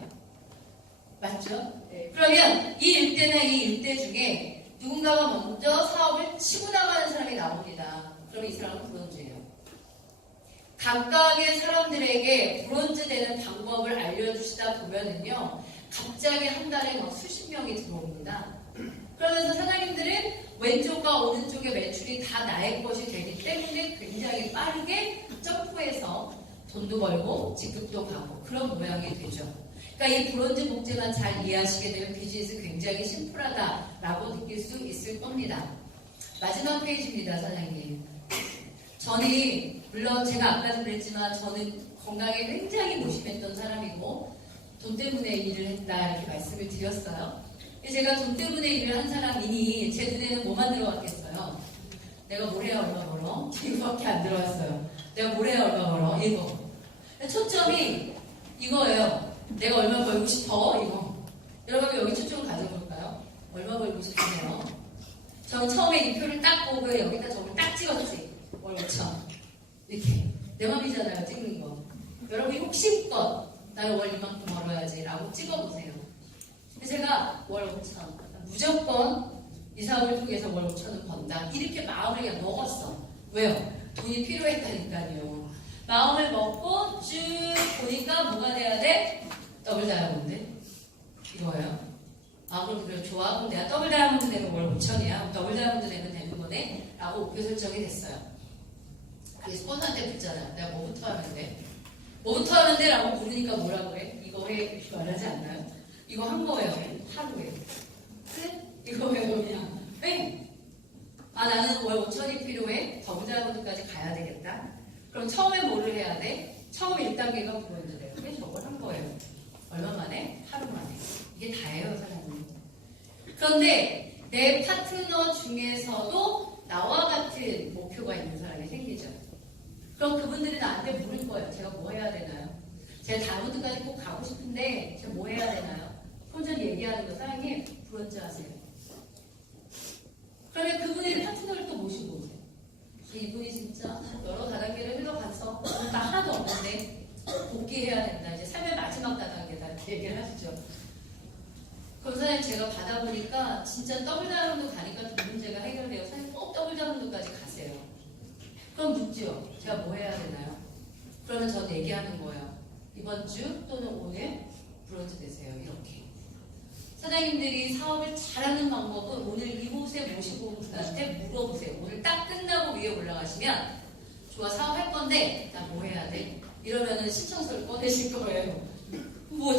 맞죠? 네. 그러면 이 일대나 이 일대 중에 누군가가 먼저 사업을 치고 나가는 사람이 나옵니다. 그럼 이 사람은 브론즈예요. 각각의 사람들에게 브론즈 되는 방법을 알려주시다 보면은요, 갑자기 한 달에 수십 명이 들어옵니다. 그러면서 사장님들은 왼쪽과 오른쪽의 매출이 다 나의 것이 되기 때문에 굉장히 빠르게 점프해서 돈도 벌고 직급도 가고 그런 모양이 되죠. 그러니까 이 브론즈 복제만 잘 이해하시게 되면 비즈니스 굉장히 심플하다라고 느낄 수 있을 겁니다. 마지막 페이지입니다, 사장님. 저는 물론 제가 아까도 그랬지만 저는 건강에 굉장히 무심했던 사람이고 돈 때문에 일을 했다 이렇게 말씀을 드렸어요. 제가 돈 때문에 일을 한 사람이니 제 눈에는 뭐만 들어왔겠어요? 내가 뭘 해야 얼마 벌어? 이거밖에 안 들어왔어요. 내가 뭘 해야 얼마 벌어? 이거. 초점이 이거예요. 내가 얼마 벌고 싶어? 이거. 여러분 여기 초점을 가져볼까요? 얼마 벌고 싶으세요? 전 처음에 이 표를 딱 보고 여기다 저걸 딱 찍었지. 월 5천. 이렇게. 내 맘이잖아요, 찍는 거. 여러분이 혹시껏 나는 월 이만큼 벌어야지 라고 찍어보세요. 제가 월 5천. 무조건 이 사업을 통해서 월 5천은 번다. 이렇게 마음을 그냥 먹었어. 왜요? 돈이 필요했다니까요. 마음을 먹고 쭉 보니까 뭐가 돼야 돼? 더블 다이아몬드. 이거예요. 아, 그럼 그래, 좋아. 그럼 내가 더블 다이아몬드 되면 월 5천이야. 더블 다이아몬드 되면 되는 거네? 라고 목표 설정이 됐어요. 그래서 스폰서한테 묻잖아요. 내가 뭐부터 하면 돼? 뭐부터 하면 돼? 라고 물으니까 뭐라고 해? 이거 해. 이렇게 말하지 않나요? 이거 한 거예요. 하루에. 그래? 이거 해. 그냥. 왜? 아, 나는 월 5천이 필요해. 더블 다이아몬드까지 가야 되겠다. 그럼 처음에 뭐를 해야 돼? 처음 1단계가 브론즈래요. 그래, 저걸 한 거예요. 얼마 만에? 하루 만에. 이게 다예요, 사장님. 그런데 내 파트너 중에서도 나와 같은 목표가 있는 사람이 생기죠. 그럼 그분들이 나한테 물을 거예요. 제가 뭐 해야 되나요? 제가 다이아몬드까지 꼭 가고 싶은데 제가 뭐 해야 되나요? 그럼 전 얘기하는 거, 사장님, 브론즈 하세요. 그러면 그분의 파트너를 또 모시고 오세요. 이분이 진짜 여러 다단계를 흘러가서 나 하나도 없는데 복귀해야 된다. 이제 삶의 마지막 다단계다. 이렇게 얘기를 하시죠. 그럼 사장님 제가 받아보니까 진짜 더블 다이아몬드 가니까 돈 문제가 해결돼요. 사장님 꼭 더블 다이아몬드까지 가세요. 그럼 묻죠. 제가 뭐 해야 되나요? 그러면 저는 얘기하는 거예요. 이번 주 또는 오늘 브론즈 되세요. 이렇게. 사장님들이 사업을 잘하는 방법은 오늘 이곳에 모시고 온 분한테 물어보세요. 오늘 딱 끝나고 위에 올라가시면 좋아, 사업할 건데 나 뭐 해야 돼? 이러면은 신청서를 꺼내실 거예요. 뭐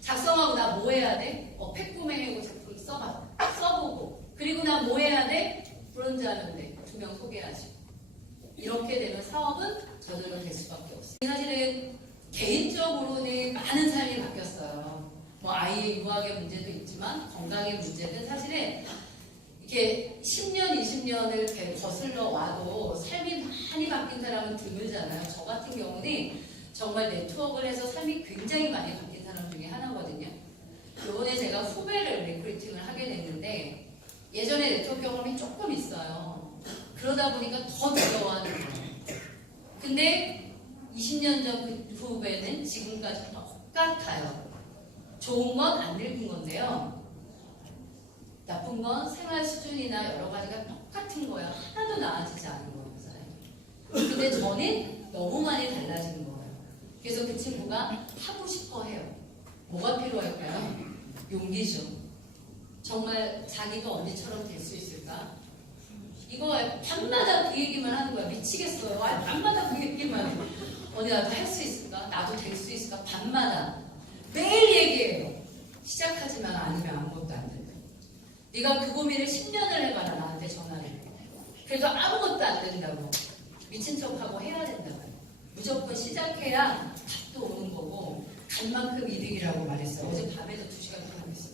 작성하고 나 뭐 해야 돼? 팩 구매하고 작품 써보고 그리고 나 뭐 해야 돼? 브론즈 하면 돼. 2명 소개하시고 이렇게 되면 사업은 저절로 될 수밖에 없어요. 사실은 개인적으로는 많은 삶이 바뀌었어요. 뭐 아이의 유학의 문제도 있지만 건강의 문제는 사실은 이렇게 10년, 20년을 거슬러 와도 삶이 많이 바뀐 사람은 드물잖아요. 저 같은 경우는 정말 네트워크를 해서 삶이 굉장히 많이 바뀐 사람 중에 하나거든요. 이번에 제가 후배를 리크루팅을 하게 됐는데 예전에 네트워크 경험이 조금 있어요. 그러다 보니까 더 두려워하는 거예요. 근데 20년 전 그 후배는 지금까지 똑같아요. 좋은 건 안 늙은 건데요. 나쁜 건 생활 수준이나 여러 가지가 똑같은 거예요. 하나도 나아지지 않은 거예요. 근데 저는 너무 많이 달라지는 거예요. 그래서 그 친구가 하고 싶어 해요. 뭐가 필요할까요? 용기죠. 정말 자기도 언니처럼 될 수 있을까? 이거 밤마다 그 얘기만 하는 거야. 미치겠어요. 밤마다 그 얘기만 해. 언니 나도 할 수 있을까? 나도 될 수 있을까? 밤마다. 매일 얘기해요. 시작하지만 아니면 아무것도 안 된다. 네가 그 고민을 10년을 해봐라. 나한테 전화를 해. 그래도 아무것도 안 된다고. 미친 척하고 해야 된다고. 무조건 시작해야 답도 오는 거고 간 만큼 이득이라고 말했어. 어제 밤에도 2시간 동안 했어.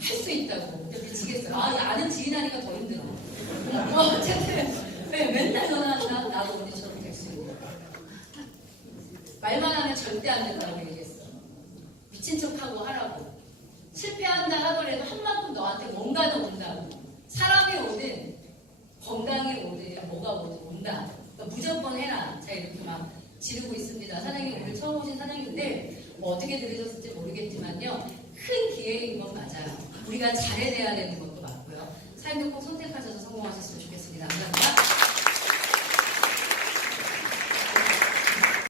할 수 있다고. 근데 미치겠어. 아는 지인하니까 더 힘들어. 어쨌든 맨날 전화한다. 나도 언니처럼 될 수 있다. 말만 하면 절대 안 된다고 얘기했어. 미친 척하고 하라고. 실패한다 하더라도 한 만큼 너한테 뭔가는 온다고. 사람이 오든 건강이 오든 뭐가 오든 온다. 그러니까 무조건 해라. 자 이렇게 막 지르고 있습니다. 사장님 오늘 처음 오신 사장님인데 뭐 어떻게 들으셨을지 모르겠지만요. 큰 기회인 건 맞아요. 우리가 잘해내야 되는 것도 맞고요. 삶을 꼭 선택하셔서 성공하셨으면 좋겠습니다. 감사합니다.